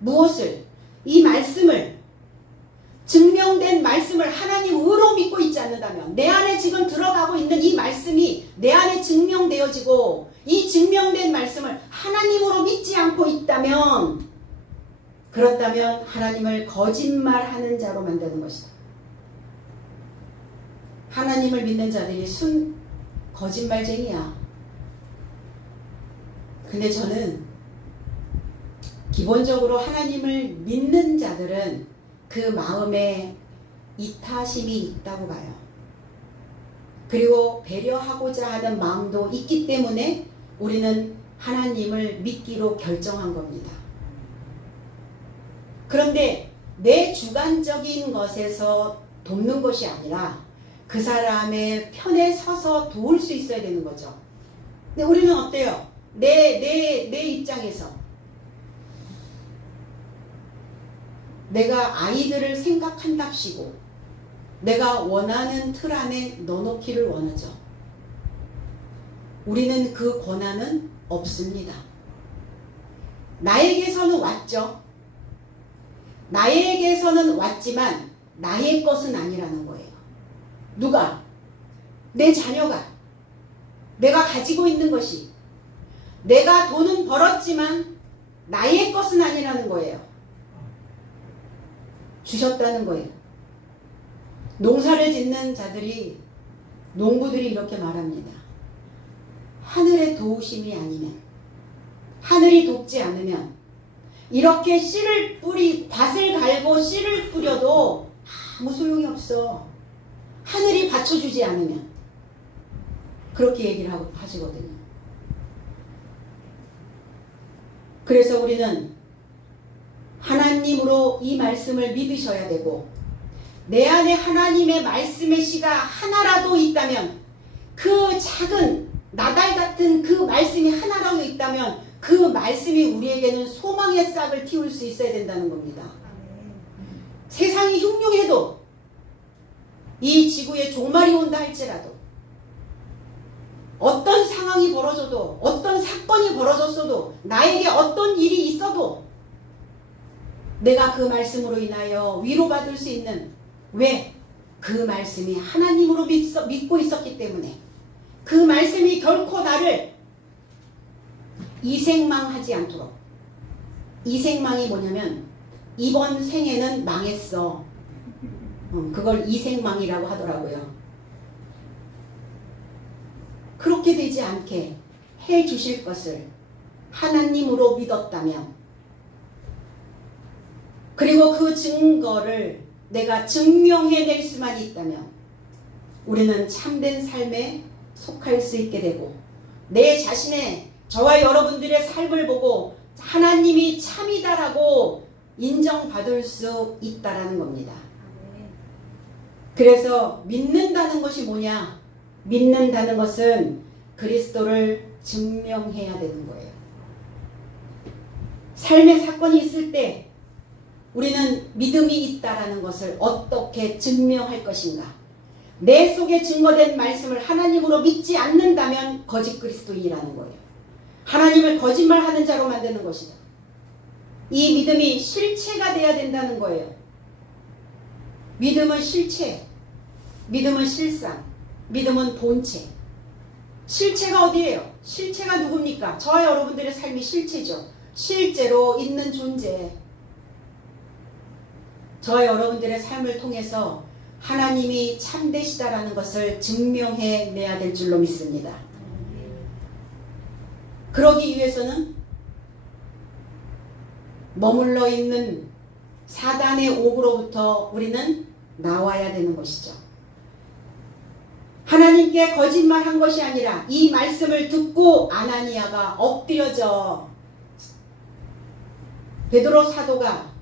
무엇을? 이 말씀을, 증명된 말씀을 하나님으로 믿고 있지 않는다면 내 안에 지금 들어가고 있는 이 말씀이 내 안에 증명되어지고 이 증명된 말씀을 하나님으로 믿지 않고 있다면 그렇다면 하나님을 거짓말하는 자로 만드는 것이다. 하나님을 믿는 자들이 거짓말쟁이야. 근데 저는 기본적으로 하나님을 믿는 자들은 그 마음에 이타심이 있다고 봐요. 그리고 배려하고자 하는 마음도 있기 때문에 우리는 하나님을 믿기로 결정한 겁니다. 그런데 내 주관적인 것에서 돕는 것이 아니라 그 사람의 편에 서서 도울 수 있어야 되는 거죠. 근데 우리는 어때요? 내 입장에서 내가 아이들을 생각한답시고 내가 원하는 틀 안에 넣어놓기를 원하죠. 우리는 그 권한은 없습니다. 나에게서는 왔죠. 나에게서는 왔지만 나의 것은 아니라는 거예요. 누가? 내 자녀가. 내가 가지고 있는 것이. 내가 돈은 벌었지만 나의 것은 아니라는 거예요. 주셨다는 거예요. 농사를 짓는 자들이, 농부들이 이렇게 말합니다. 하늘의 도우심이 아니면, 하늘이 돕지 않으면 이렇게 밭을 갈고 씨를 뿌려도 아무 소용이 없어. 하늘이 받쳐주지 않으면. 그렇게 얘기를 하시거든요. 그래서 우리는 하나님으로 이 말씀을 믿으셔야 되고, 내 안에 하나님의 말씀의 씨가 하나라도 있다면, 그 작은 나달 같은 그 말씀이 하나라도 있다면 그 말씀이 우리에게는 소망의 싹을 틔울 수 있어야 된다는 겁니다. 세상이 흉흉해도, 이 지구에 종말이 온다 할지라도, 어떤 상황이 벌어져도, 어떤 사건이 벌어졌어도, 나에게 어떤 일이 있어도 내가 그 말씀으로 인하여 위로받을 수 있는, 왜? 그 말씀이 하나님으로 믿고 있었기 때문에. 그 말씀이 결코 나를 이생망하지 않도록. 이생망이 뭐냐면 이번 생에는 망했어. 그걸 이생망이라고 하더라고요. 그렇게 되지 않게 해 주실 것을 하나님으로 믿었다면, 그리고 그 증거를 내가 증명해낼 수만 있다면 우리는 참된 삶에 속할 수 있게 되고, 내 자신의, 저와 여러분들의 삶을 보고 하나님이 참이다라고 인정받을 수 있다라는 겁니다. 그래서 믿는다는 것이 뭐냐? 믿는다는 것은 그리스도를 증명해야 되는 거예요. 삶의 사건이 있을 때 우리는 믿음이 있다라는 것을 어떻게 증명할 것인가? 내 속에 증거된 말씀을 하나님으로 믿지 않는다면 거짓 그리스도인이라는 거예요. 하나님을 거짓말하는 자로 만드는 것이다. 이 믿음이 실체가 돼야 된다는 거예요. 믿음은 실체, 믿음은 실상, 믿음은 본체. 실체가 어디예요? 실체가 누굽니까? 저와 여러분들의 삶이 실체죠. 실제로 있는 존재. 저와 여러분들의 삶을 통해서 하나님이 참되시다라는 것을 증명해내야 될 줄로 믿습니다. 그러기 위해서는 머물러 있는 사단의 옥으로부터 우리는 나와야 되는 것이죠. 하나님께 거짓말한 것이 아니라 이 말씀을 듣고 아나니아가 엎드려져 베드로 사도가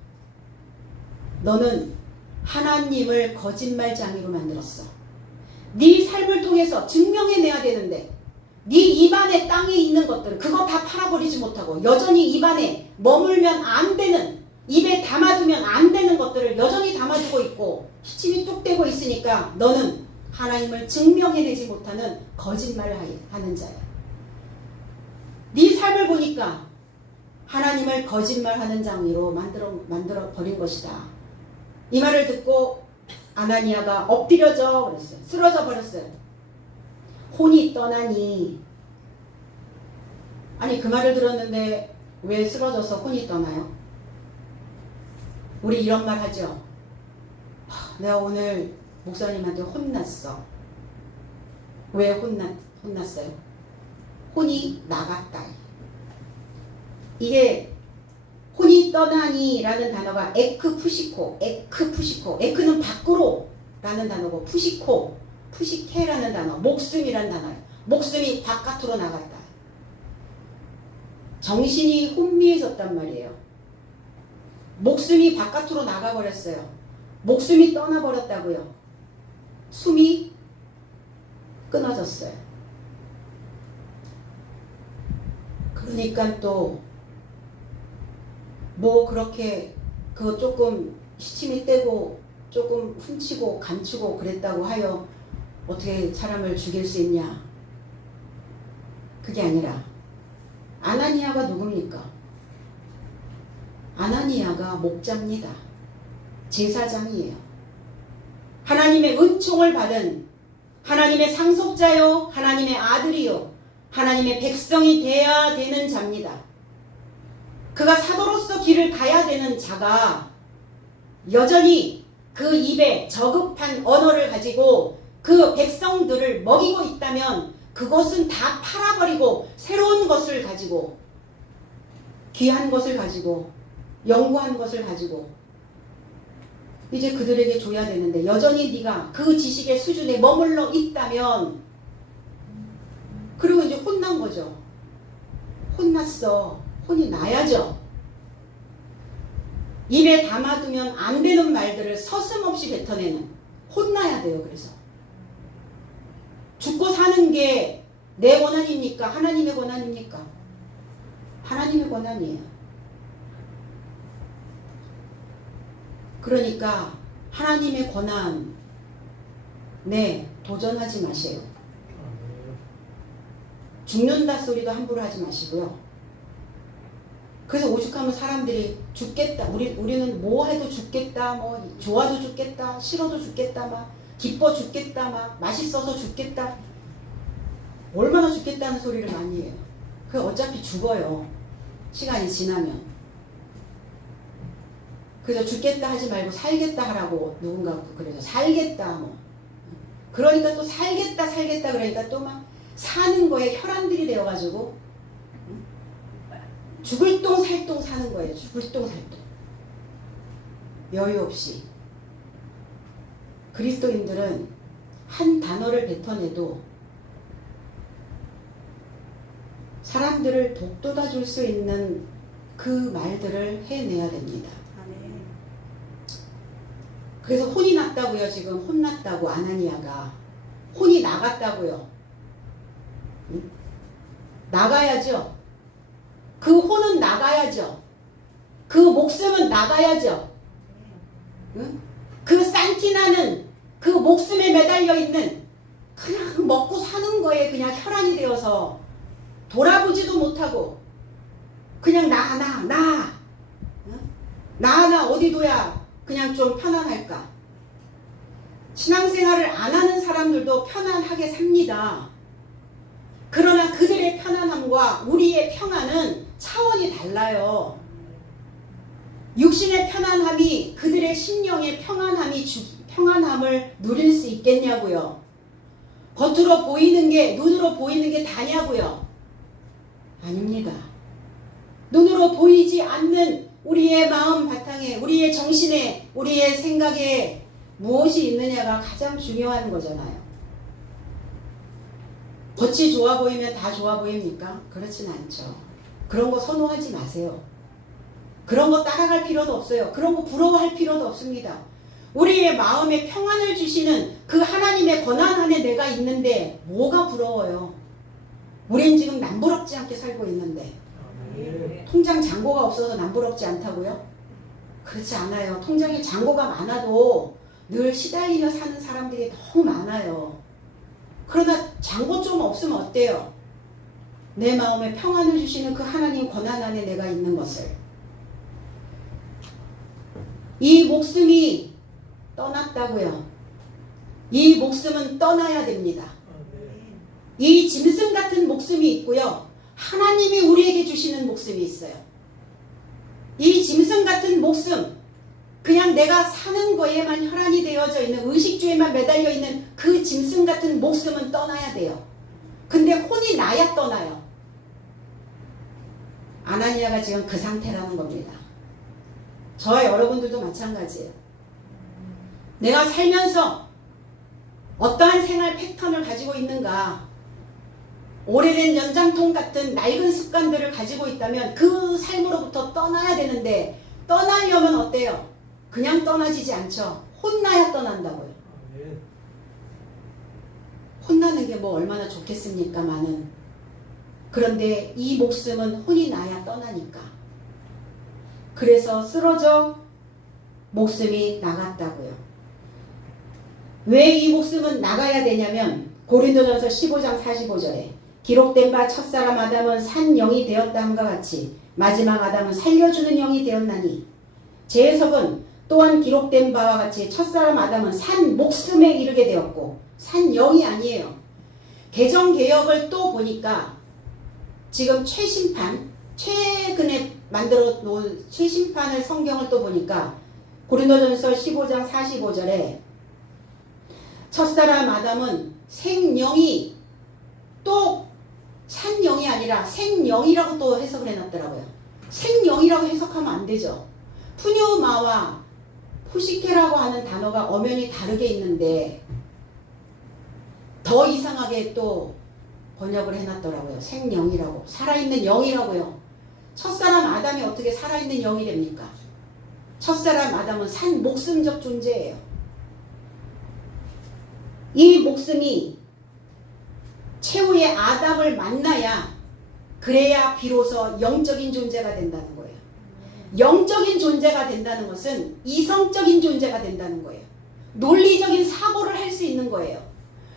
너는 하나님을 거짓말쟁이로 만들었어. 네 삶을 통해서 증명해내야 되는데 네 입안에 땅에 있는 것들 그거 다 팔아버리지 못하고 여전히 입안에 머물면 안 되는, 입에 담아두면 안 되는 것들을 여전히 담아두고 있고 시침이 뚝 떼고 있으니까 너는 하나님을 증명해내지 못하는 거짓말을 하는 자야. 네 삶을 보니까 하나님을 거짓말하는 장이로 만들어 버린 것이다. 이 말을 듣고 아나니아가 엎드려져 버렸어요. 쓰러져 버렸어요. 혼이 떠나니. 아니 그 말을 들었는데 왜 쓰러져서 혼이 떠나요? 우리 이런 말 하죠. 내가 오늘 목사님한테 혼났어. 왜 혼났어요? 혼이 나갔다. 이게 혼이 떠나니 라는 단어가 에크푸시코, 에크는 밖으로 라는 단어고 푸시코, 푸시케라는 단어, 목숨이라는 단어예요. 목숨이 바깥으로 나갔다. 정신이 혼미해졌단 말이에요. 목숨이 바깥으로 나가버렸어요. 목숨이 떠나버렸다고요. 숨이 끊어졌어요. 그러니까 또 뭐 그렇게 그거 조금 시침이 떼고 조금 훔치고 감추고 그랬다고 하여 어떻게 사람을 죽일 수 있냐? 그게 아니라 아나니아가 누굽니까? 아나니아가 목자입니다. 제사장이에요. 하나님의 은총을 받은 하나님의 상속자요, 하나님의 아들이요, 하나님의 백성이 되어야 되는 자입니다. 그가 사도로서 길을 가야 되는 자가 여전히 그 입에 저급한 언어를 가지고 그 백성들을 먹이고 있다면 그것은 다 팔아버리고 새로운 것을 가지고 귀한 것을 가지고 영구한 것을 가지고 이제 그들에게 줘야 되는데 여전히 네가 그 지식의 수준에 머물러 있다면, 그리고 이제 혼난 거죠. 혼났어. 혼이 나야죠. 입에 담아두면 안 되는 말들을 서슴없이 뱉어내는, 혼나야 돼요. 그래서 죽고 사는 게 내 권한입니까? 하나님의 권한입니까? 하나님의 권한이에요. 그러니까 하나님의 권한에 도전하지 마세요. 죽는다 소리도 함부로 하지 마시고요. 그래서 오죽하면 사람들이 죽겠다. 우리는 뭐 해도 죽겠다. 뭐 좋아도 죽겠다. 싫어도 죽겠다. 막 기뻐 죽겠다. 막 맛있어서 죽겠다. 얼마나 죽겠다는 소리를 많이 해요. 그 어차피 죽어요. 시간이 지나면. 그래서 죽겠다 하지 말고 살겠다 하라고 누군가 그래서 살겠다 뭐. 그러니까 또 살겠다 그러니까 또 막 사는 거에 혈안들이 되어가지고 죽을 똥 살 똥 사는 거예요. 죽을 똥 살 똥. 여유 없이. 그리스도인들은 한 단어를 뱉어내도 사람들을 독돋아 줄 수 있는 그 말들을 해내야 됩니다. 그래서 혼이 났다고요. 지금 혼났다고 아나니아가. 혼이 나갔다고요. 응? 나가야죠. 그 혼은 나가야죠. 그 목숨은 나가야죠. 응? 그 산티나는 그 목숨에 매달려 있는 그냥 먹고 사는 거에 그냥 혈안이 되어서 돌아보지도 못하고 그냥 나 어디 둬야 그냥 좀 편안할까. 신앙생활을 안 하는 사람들도 편안하게 삽니다. 그러나 그들의 편안함과 우리의 평안은 차원이 달라요. 육신의 편안함이 그들의 심령의 평안함을 누릴 수 있겠냐고요. 겉으로 보이는 게 눈으로 보이는 게 다냐고요. 아닙니다. 눈으로 보이지 않는 우리의 마음 바탕에 우리의 정신에 우리의 생각에 무엇이 있느냐가 가장 중요한 거잖아요. 겉이 좋아 보이면 다 좋아 보입니까? 그렇진 않죠. 그런 거 선호하지 마세요. 그런 거 따라갈 필요도 없어요. 그런 거 부러워할 필요도 없습니다. 우리의 마음에 평안을 주시는 그 하나님의 권한 안에 내가 있는데 뭐가 부러워요? 우린 지금 남부럽지 않게 살고 있는데 통장 잔고가 없어서 남부럽지 않다고요? 그렇지 않아요. 통장에 잔고가 많아도 늘 시달리며 사는 사람들이 너무 많아요. 그러나 잔고 좀 없으면 어때요? 내 마음에 평안을 주시는 그 하나님 권한 안에 내가 있는 것을. 이 목숨이 떠났다고요. 이 목숨은 떠나야 됩니다. 이 짐승 같은 목숨이 있고요. 하나님이 우리에게 주시는 목숨이 있어요. 이 짐승 같은 목숨, 그냥 내가 사는 거에만 혈안이 되어져 있는 의식주에만 매달려 있는 그 짐승 같은 목숨은 떠나야 돼요. 근데 혼이 나야 떠나요. 아나니아가 지금 그 상태라는 겁니다. 저와 여러분들도 마찬가지예요. 내가 살면서 어떠한 생활 패턴을 가지고 있는가, 오래된 연장통 같은 낡은 습관들을 가지고 있다면 그 삶으로부터 떠나야 되는데 떠나려면 어때요? 그냥 떠나지지 않죠. 혼나야 떠난다고요. 혼나는 게 뭐 얼마나 좋겠습니까마는. 그런데 이 목숨은 혼이 나야 떠나니까. 그래서 쓰러져 목숨이 나갔다고요. 왜 이 목숨은 나가야 되냐면 고린도전서 15장 45절에 기록된 바 첫사람 아담은 산 영이 되었다 함과 같이 마지막 아담은 살려주는 영이 되었나니, 제 해석은 또한 기록된 바와 같이 첫사람 아담은 산 목숨에 이르게 되었고 산 영이 아니에요. 개정개혁을 또 보니까 지금 최근에 만들어 놓은 최심판을 성경을 또 보니까 고린도전서 15장 45절에 첫사람 아담은 생영이 또 산영이 아니라 생영이라고 또 해석을 해놨더라고요. 생영이라고 해석하면 안 되죠. 푸뉴마와 푸시케라고 하는 단어가 엄연히 다르게 있는데 더 이상하게 또 번역을 해놨더라고요. 생영이라고. 살아있는 영이라고요. 첫사람 아담이 어떻게 살아있는 영이 됩니까? 첫사람 아담은 산 목숨적 존재예요. 이 목숨이 최후의 아담을 만나야 그래야 비로소 영적인 존재가 된다는 거예요. 영적인 존재가 된다는 것은 이성적인 존재가 된다는 거예요. 논리적인 사고를 할 수 있는 거예요.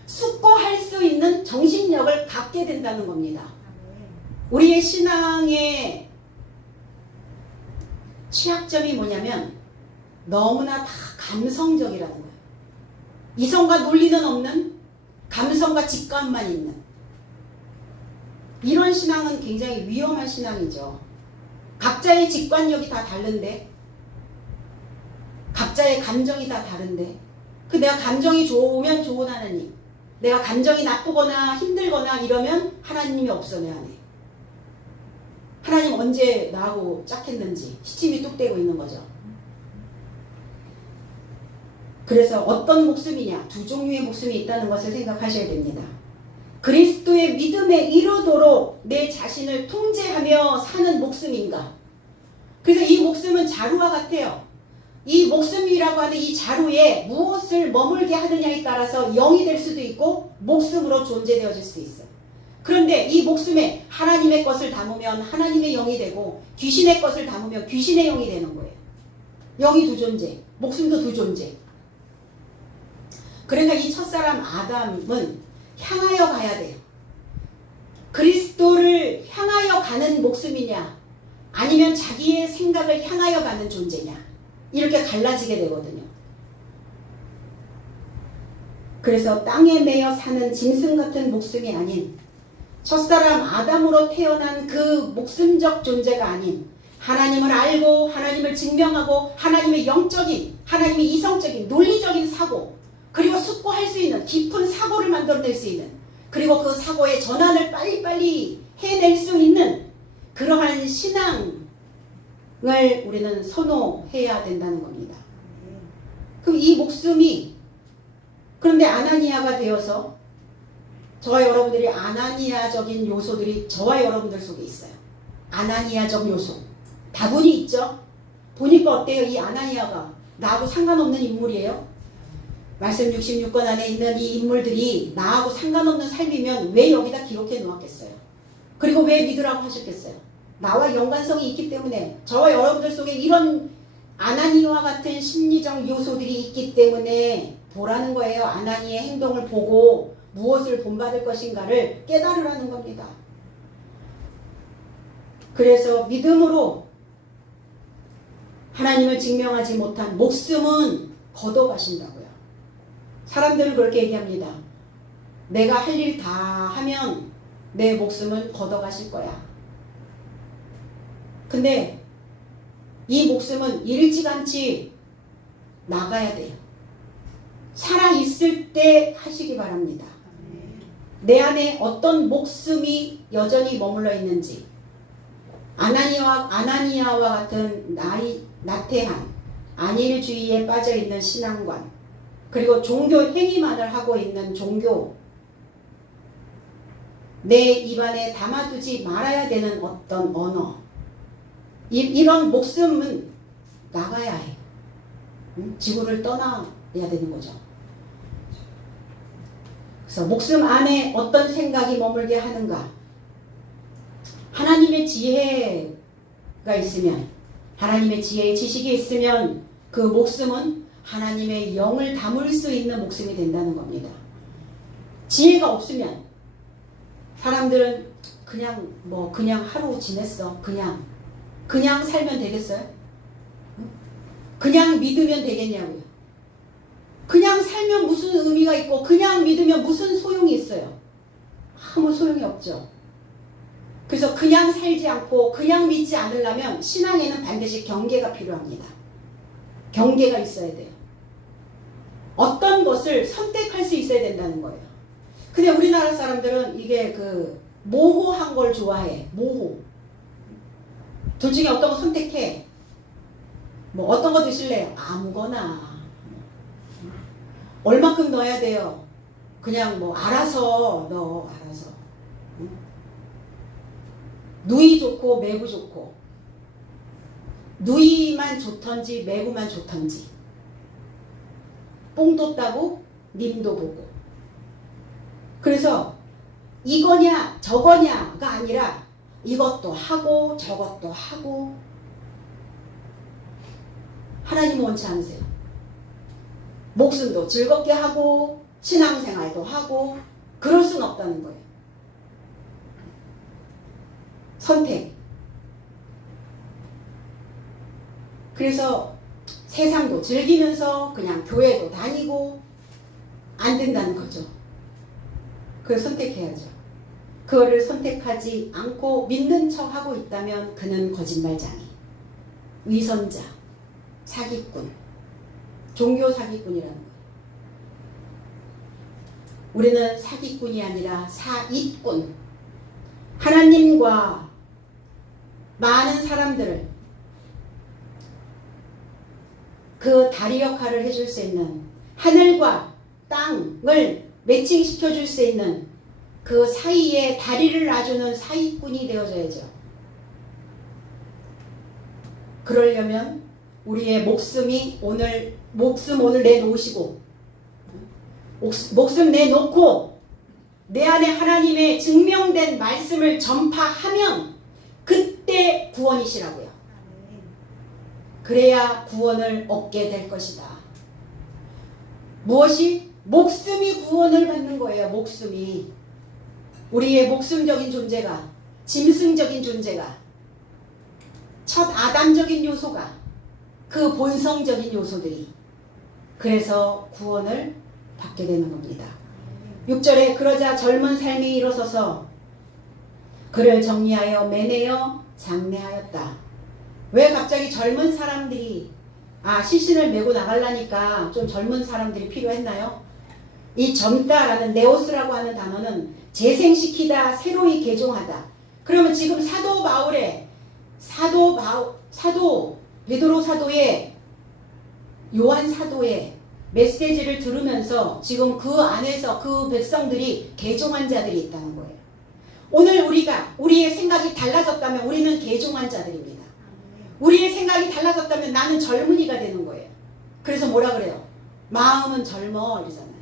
숙고할 수 있는 정신력을 갖게 된다는 겁니다. 우리의 신앙의 취약점이 뭐냐면 너무나 다 감성적이라는 거예요. 이성과 논리는 없는 감성과 직감만 있는 이런 신앙은 굉장히 위험한 신앙이죠. 각자의 직관력이 다 다른데 각자의 감정이 다 다른데 내가 감정이 좋으면 좋은 하나님, 내가 감정이 나쁘거나 힘들거나 이러면 하나님이 없어 내 안에. 하나님 언제 나하고 짝했는지 시침이 뚝 떼고 있는 거죠. 그래서 어떤 목숨이냐, 두 종류의 목숨이 있다는 것을 생각하셔야 됩니다. 그리스도의 믿음에 이르도록 내 자신을 통제하며 사는 목숨인가. 그래서 이 목숨은 자루와 같아요. 이 목숨이라고 하는 이 자루에 무엇을 머물게 하느냐에 따라서 영이 될 수도 있고 목숨으로 존재되어질 수도 있어요. 그런데 이 목숨에 하나님의 것을 담으면 하나님의 영이 되고 귀신의 것을 담으면 귀신의 영이 되는 거예요. 영이 두 존재, 목숨도 두 존재. 그러니까 이 첫사람 아담은 향하여 가야 돼요. 그리스도를 향하여 가는 목숨이냐 아니면 자기의 생각을 향하여 가는 존재냐 이렇게 갈라지게 되거든요. 그래서 땅에 매여 사는 짐승 같은 목숨이 아닌 첫사람 아담으로 태어난 그 목숨적 존재가 아닌 하나님을 알고 하나님을 증명하고 하나님의 영적인, 하나님의 이성적인, 논리적인 사고 그리고 숙고할 수 있는 깊은 사고를 만들어낼 수 있는 그리고 그 사고의 전환을 빨리빨리 해낼 수 있는 그러한 신앙을 우리는 선호해야 된다는 겁니다. 그럼 이 목숨이 그런데 아나니아가 되어서 저와 여러분들이 아나니아적인 요소들이 저와 여러분들 속에 있어요. 아나니아적 요소. 다분히 있죠. 보니까 어때요? 이 아나니아가 나하고 상관없는 인물이에요. 말씀 66권 안에 있는 이 인물들이 나하고 상관없는 삶이면 왜 여기다 기록해 놓았겠어요? 그리고 왜 믿으라고 하셨겠어요? 나와 연관성이 있기 때문에 저와 여러분들 속에 이런 아나니아와 같은 심리적 요소들이 있기 때문에 보라는 거예요. 아나니의 행동을 보고 무엇을 본받을 것인가를 깨달으라는 겁니다. 그래서 믿음으로 하나님을 증명하지 못한 목숨은 걷어가신다고요. 사람들은 그렇게 얘기합니다. 내가 할 일 다 하면 내 목숨은 걷어가실 거야. 근데 이 목숨은 일찌감치 나가야 돼요. 살아있을 때 하시기 바랍니다. 내 안에 어떤 목숨이 여전히 머물러 있는지 아나니아와 같은 나태한 안일주의에 빠져있는 신앙관 그리고 종교 행위만을 하고 있는 종교 내 입안에 담아두지 말아야 되는 어떤 언어 이런 목숨은 나가야 해요. 지구를 떠나야 되는 거죠. 그래서 목숨 안에 어떤 생각이 머물게 하는가 하나님의 지혜가 있으면 하나님의 지혜의 지식이 있으면 그 목숨은 하나님의 영을 담을 수 있는 목숨이 된다는 겁니다. 지혜가 없으면 사람들은 그냥 하루 지냈어. 그냥 살면 되겠어요? 그냥 믿으면 되겠냐고요. 그냥 살면 무슨 의미가 있고 그냥 믿으면 무슨 소용이 있어요? 아무 소용이 없죠. 그래서 그냥 살지 않고 그냥 믿지 않으려면 신앙에는 반드시 경계가 필요합니다. 경계가 있어야 돼요. 어떤 것을 선택할 수 있어야 된다는 거예요. 근데 우리나라 사람들은 이게 모호한 걸 좋아해. 모호. 둘 중에 어떤 거 선택해. 어떤 거 드실래요? 아무거나. 얼마큼 넣어야 돼요? 그냥 알아서 넣어. 알아서. 누이 좋고 매부 좋고. 누이만 좋던지 매구만 좋던지 뽕도 따고 님도 보고. 그래서 이거냐 저거냐가 아니라 이것도 하고 저것도 하고. 하나님은 원치 않으세요. 목숨도 즐겁게 하고 신앙생활도 하고. 그럴 수는 없다는 거예요. 선택. 그래서 세상도 즐기면서 그냥 교회도 다니고 안 된다는 거죠. 그걸 선택해야죠. 그거를 선택하지 않고 믿는 척 하고 있다면 그는 거짓말쟁이, 위선자, 사기꾼, 종교 사기꾼이라는 거예요. 우리는 사기꾼이 아니라 사익꾼. 하나님과 많은 사람들을 그 다리 역할을 해줄 수 있는, 하늘과 땅을 매칭시켜 줄 수 있는 그 사이에 다리를 놔주는 사익꾼이 되어져야죠. 그러려면 우리의 목숨 오늘 내놓으시고, 목숨 내놓고 내 안에 하나님의 증명된 말씀을 전파하면 그때 구원이시라고요. 그래야 구원을 얻게 될 것이다. 무엇이? 목숨이 구원을 받는 거예요. 목숨이. 우리의 목숨적인 존재가, 짐승적인 존재가, 첫 아담적인 요소가, 그 본성적인 요소들이, 그래서 구원을 받게 되는 겁니다. 6절에 그러자 젊은 삶이 일어서서 그를 정리하여 매내어 장례하였다. 왜 갑자기 젊은 사람들이, 시신을 메고 나가려니까 좀 젊은 사람들이 필요했나요? 이 젊다라는 네오스라고 하는 단어는 재생시키다, 새로이 개종하다. 그러면 지금 사도 바울의 베드로 사도의, 요한 사도의 메시지를 들으면서 지금 그 안에서 그 백성들이 개종한 자들이 있다는 거예요. 오늘 우리의 생각이 달라졌다면 우리는 개종한 자들입니다. 우리의 생각이 달라졌다면 나는 젊은이가 되는 거예요. 그래서 뭐라 그래요? 마음은 젊어 이러잖아요.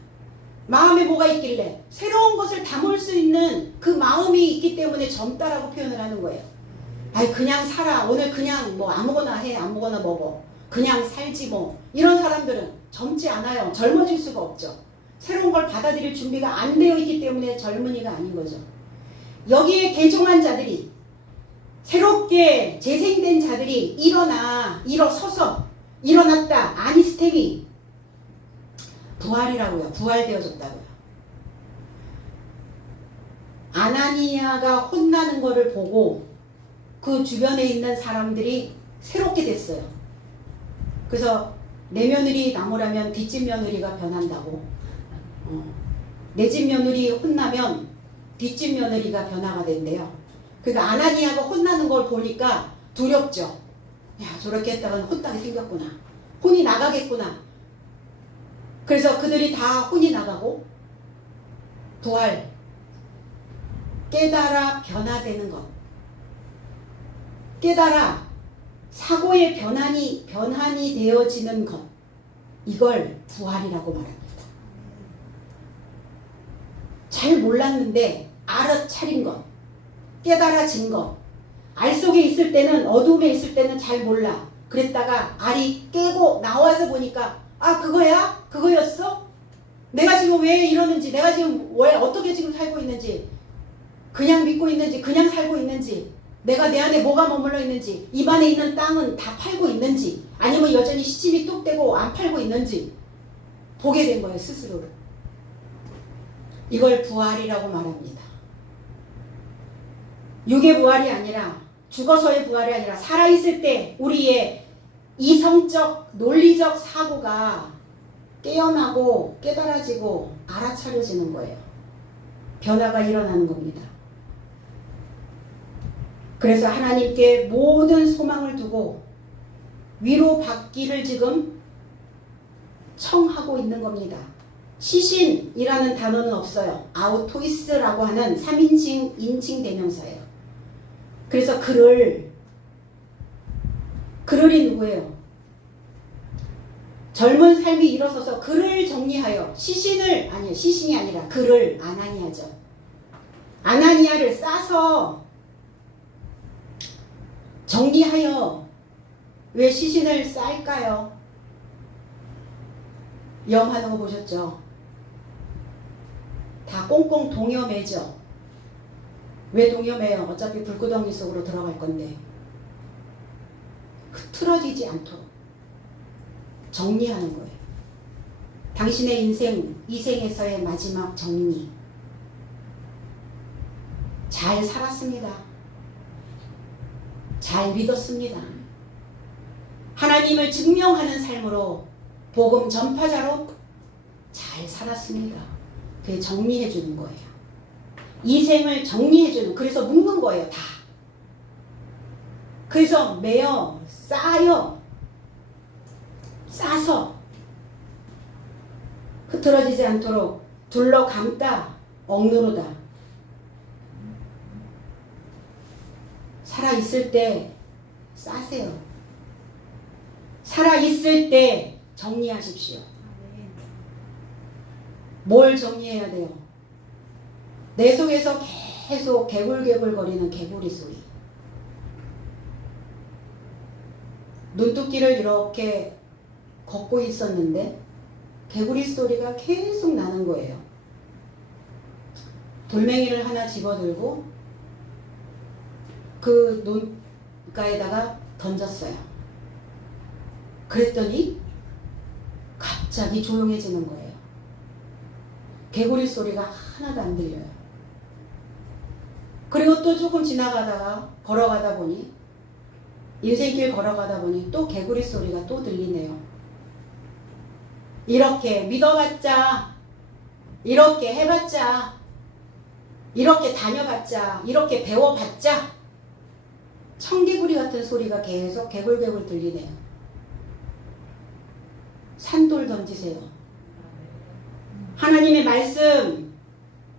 마음에 뭐가 있길래? 새로운 것을 담을 수 있는 그 마음이 있기 때문에 젊다라고 표현을 하는 거예요. 그냥 살아. 오늘 그냥 뭐 아무거나 해. 아무거나 먹어. 그냥 살지 뭐. 이런 사람들은 젊지 않아요. 젊어질 수가 없죠. 새로운 걸 받아들일 준비가 안 되어 있기 때문에 젊은이가 아닌 거죠. 여기에 개종한 자들이, 새롭게 재생된 자들이 일어섰다. 아니스템이 부활이라고요. 부활되어졌다고요. 아나니아가 혼나는 거를 보고 그 주변에 있는 사람들이 새롭게 됐어요. 그래서 내 며느리 나무라면 뒷집 며느리가 변한다고. 내 집 며느리 혼나면 뒷집 며느리가 변화가 된대요. 그러니까 아나니아가 혼나는 걸 보니까 두렵죠. 야, 저렇게 했다가는 혼나게 생겼구나. 혼이 나가겠구나. 그래서 그들이 다 혼이 나가고 부활, 깨달아 변화되는 것, 깨달아 사고의 변환이 되어지는 것, 이걸 부활이라고 말합니다. 잘 몰랐는데 알아차린 것, 깨달아진 것. 알 속에 있을 때는, 어둠에 있을 때는 잘 몰라. 그랬다가 알이 깨고 나와서 보니까 그거야? 그거였어? 내가 지금 왜 이러는지, 내가 지금 왜 어떻게 지금 살고 있는지, 그냥 믿고 있는지, 그냥 살고 있는지, 내가 내 안에 뭐가 머물러 있는지, 입안에 있는 땅은 다 팔고 있는지, 아니면 여전히 시침이 뚝 떼고 안 팔고 있는지 보게 된 거예요, 스스로를. 이걸 부활이라고 말합니다. 육의 부활이 아니라, 죽어서의 부활이 아니라 살아있을 때 우리의 이성적, 논리적 사고가 깨어나고 깨달아지고 알아차려지는 거예요. 변화가 일어나는 겁니다. 그래서 하나님께 모든 소망을 두고 위로받기를 지금 청하고 있는 겁니다. 시신이라는 단어는 없어요. 아우토이스라고 하는 3인칭 인칭 대명사예요. 그래서 그를 그를이 누구예요? 젊은 삶이 일어서서 그를 정리하여 시신이 아니라 그를 아나니아죠. 아나니아를 싸서 정리하여 왜 시신을 쌀까요? 염하는 거 보셨죠? 다 꽁꽁 동여매죠. 왜 동여매요? 어차피 불구덩이 속으로 들어갈 건데 흐트러지지 않도록 정리하는 거예요. 당신의 인생, 이생에서의 마지막 정리. 잘 살았습니다. 잘 믿었습니다. 하나님을 증명하는 삶으로 복음 전파자로 잘 살았습니다. 그게 정리해 주는 거예요. 이 생을 정리해 주는, 그래서 묶는 거예요. 다. 그래서 매어, 싸서 흐트러지지 않도록 둘러 감다, 억누르다. 살아있을 때 싸세요. 살아있을 때 정리하십시오. 뭘 정리해야 돼요? 내 속에서 계속 개굴개굴 거리는 개구리 소리. 눈두기를 이렇게 걷고 있었는데 개구리 소리가 계속 나는 거예요. 돌멩이를 하나 집어들고 그 눈가에다가 던졌어요. 그랬더니 갑자기 조용해지는 거예요. 개구리 소리가 하나도 안 들려요. 그리고 또 조금 지나가다가 걸어가다 보니 인생길 걸어가다 보니 또 개구리 소리가 또 들리네요. 이렇게 믿어봤자, 이렇게 해봤자, 이렇게 다녀봤자, 이렇게 배워봤자 청개구리 같은 소리가 계속 개굴개굴 들리네요. 산돌 던지세요. 하나님의 말씀,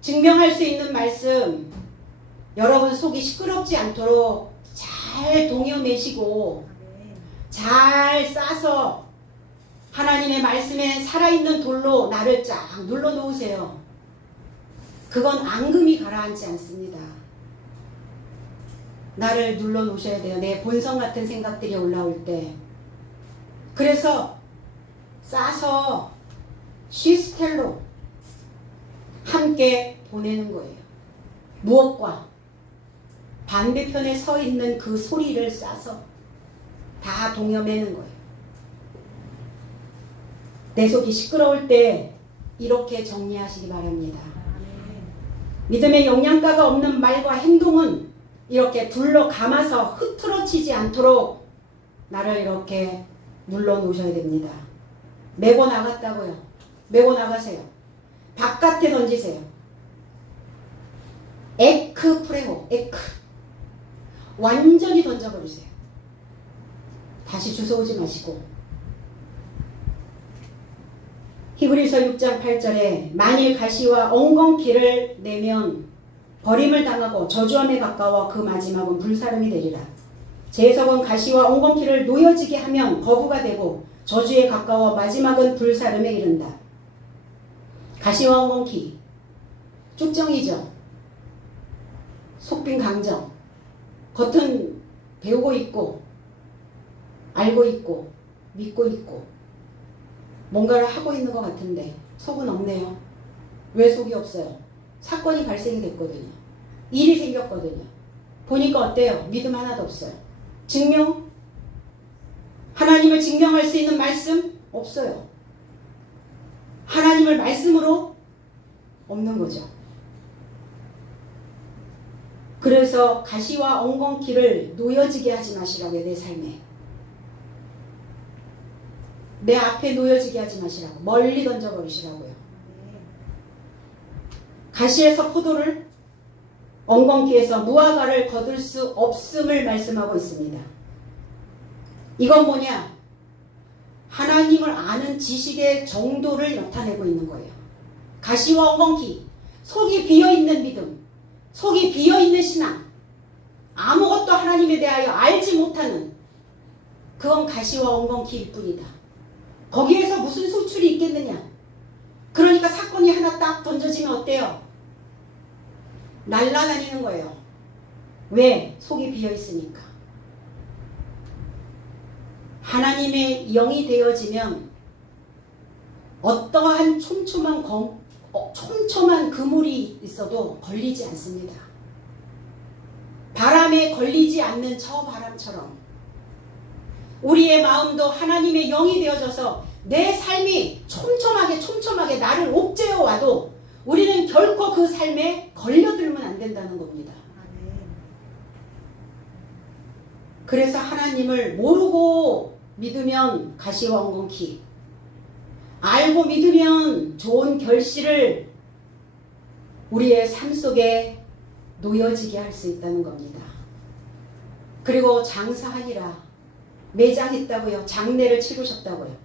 증명할 수 있는 말씀, 여러분 속이 시끄럽지 않도록 잘 동여매시고 잘 싸서 하나님의 말씀에 살아있는 돌로 나를 쫙 눌러 놓으세요. 그건 앙금이 가라앉지 않습니다. 나를 눌러 놓으셔야 돼요. 내 본성 같은 생각들이 올라올 때. 그래서 싸서 시스텔로 함께 보내는 거예요. 무엇과? 반대편에 서 있는 그 소리를 싸서 다 동여매는 거예요. 내 속이 시끄러울 때 이렇게 정리하시기 바랍니다. 믿음의 영양가가 없는 말과 행동은 이렇게 둘러 감아서 흐트러지지 않도록 나를 이렇게 눌러 놓으셔야 됩니다. 메고 나갔다고요. 메고 나가세요. 바깥에 던지세요. 에크 프레호, 에크. 완전히 던져버리세요. 다시 주워오지 마시고. 히브리서 6장 8절에 만일 가시와 엉겅퀴를 내면 버림을 당하고 저주함에 가까워 그 마지막은 불사름이 되리라. 재석은 가시와 엉겅퀴를 놓여지게 하면 거부가 되고 저주에 가까워 마지막은 불사름에 이른다. 가시와 엉겅퀴 쭉정이죠. 속빈 강정. 겉은 배우고 있고 알고 있고 믿고 있고 뭔가를 하고 있는 것 같은데 속은 없네요. 왜 속이 없어요? 사건이 발생이 됐거든요. 일이 생겼거든요. 보니까 어때요? 믿음 하나도 없어요. 증명? 하나님을 증명할 수 있는 말씀? 없어요. 하나님을 말씀으로? 없는 거죠. 그래서 가시와 엉겅퀴를 놓여지게 하지 마시라고요. 내 삶에. 내 앞에 놓여지게 하지 마시라고. 멀리 던져버리시라고요. 가시에서 포도를, 엉겅퀴에서 무화과를 거둘 수 없음을 말씀하고 있습니다. 이건 뭐냐? 하나님을 아는 지식의 정도를 나타내고 있는 거예요. 가시와 엉겅퀴, 속이 비어있는 믿음, 속이 비어있는 신앙, 아무것도 하나님에 대하여 알지 못하는 그건 가시와 엉겅퀴일 뿐이다. 거기에서 무슨 소출이 있겠느냐. 그러니까 사건이 하나 딱 던져지면 어때요? 날아다니는 거예요. 왜? 속이 비어있으니까. 하나님의 영이 되어지면 어떠한 촘촘한 그물이 있어도 걸리지 않습니다. 바람에 걸리지 않는 저 바람처럼 우리의 마음도 하나님의 영이 되어져서 내 삶이 촘촘하게 나를 옥죄어 와도 우리는 결코 그 삶에 걸려들면 안 된다는 겁니다. 그래서 하나님을 모르고 믿으면 가시와 엉겅퀴, 알고 믿으면 좋은 결실을 우리의 삶 속에 놓여지게 할 수 있다는 겁니다. 그리고 장사하니라, 매장했다고요. 장례를 치르셨다고요.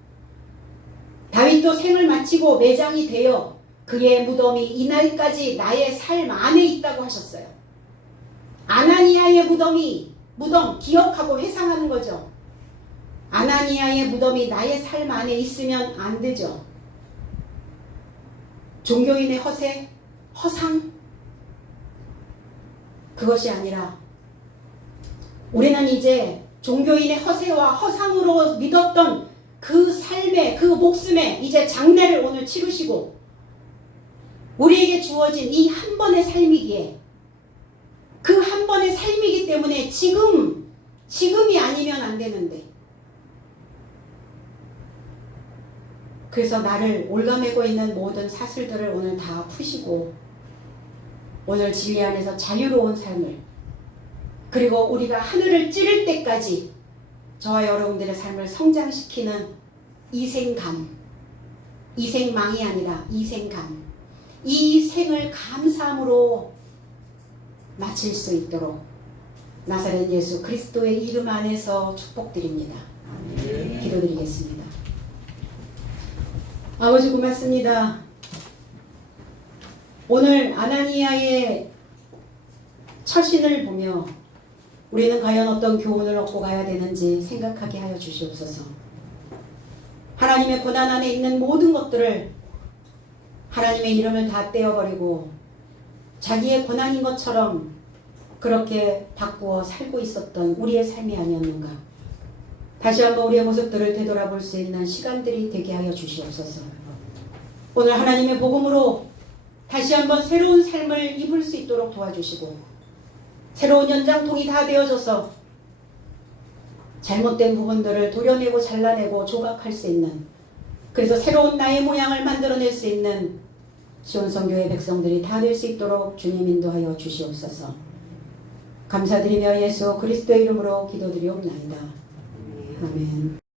다윗도 생을 마치고 매장이 되어 그의 무덤이 이날까지 나의 삶 안에 있다고 하셨어요. 아나니아의 무덤 기억하고 회상하는 거죠. 아나니아의 무덤이 나의 삶 안에 있으면 안 되죠. 종교인의 허상 그것이 아니라 우리는 이제 종교인의 허세와 허상으로 믿었던 그 삶의 그 목숨에 이제 장례를 오늘 치르시고 우리에게 주어진 이 한 번의 삶이기에 그 한 번의 삶이기 때문에 지금이 아니면 안 되는데 그래서 나를 올가매고 있는 모든 사슬들을 오늘 다 푸시고 오늘 진리 안에서 자유로운 삶을 그리고 우리가 하늘을 찌를 때까지 저와 여러분들의 삶을 성장시키는 이생망이 아니라 이생감, 이 생을 감사함으로 마칠 수 있도록 나사렛 예수 그리스도의 이름 안에서 축복드립니다. 기도드리겠습니다. 아버지 고맙습니다. 오늘 아나니아의 처신을 보며 우리는 과연 어떤 교훈을 얻고 가야 되는지 생각하게 하여 주시옵소서. 하나님의 고난 안에 있는 모든 것들을 하나님의 이름을 다 떼어버리고 자기의 고난인 것처럼 그렇게 바꾸어 살고 있었던 우리의 삶이 아니었는가. 다시 한번 우리의 모습들을 되돌아볼 수 있는 시간들이 되게 하여 주시옵소서. 오늘 하나님의 복음으로 다시 한번 새로운 삶을 입을 수 있도록 도와주시고 새로운 연장통이 다 되어져서 잘못된 부분들을 도려내고 잘라내고 조각할 수 있는 그래서 새로운 나의 모양을 만들어낼 수 있는 시온성교회 백성들이 다 될 수 있도록 주님 인도하여 주시옵소서. 감사드리며 예수 그리스도의 이름으로 기도드리옵나이다. 아멘.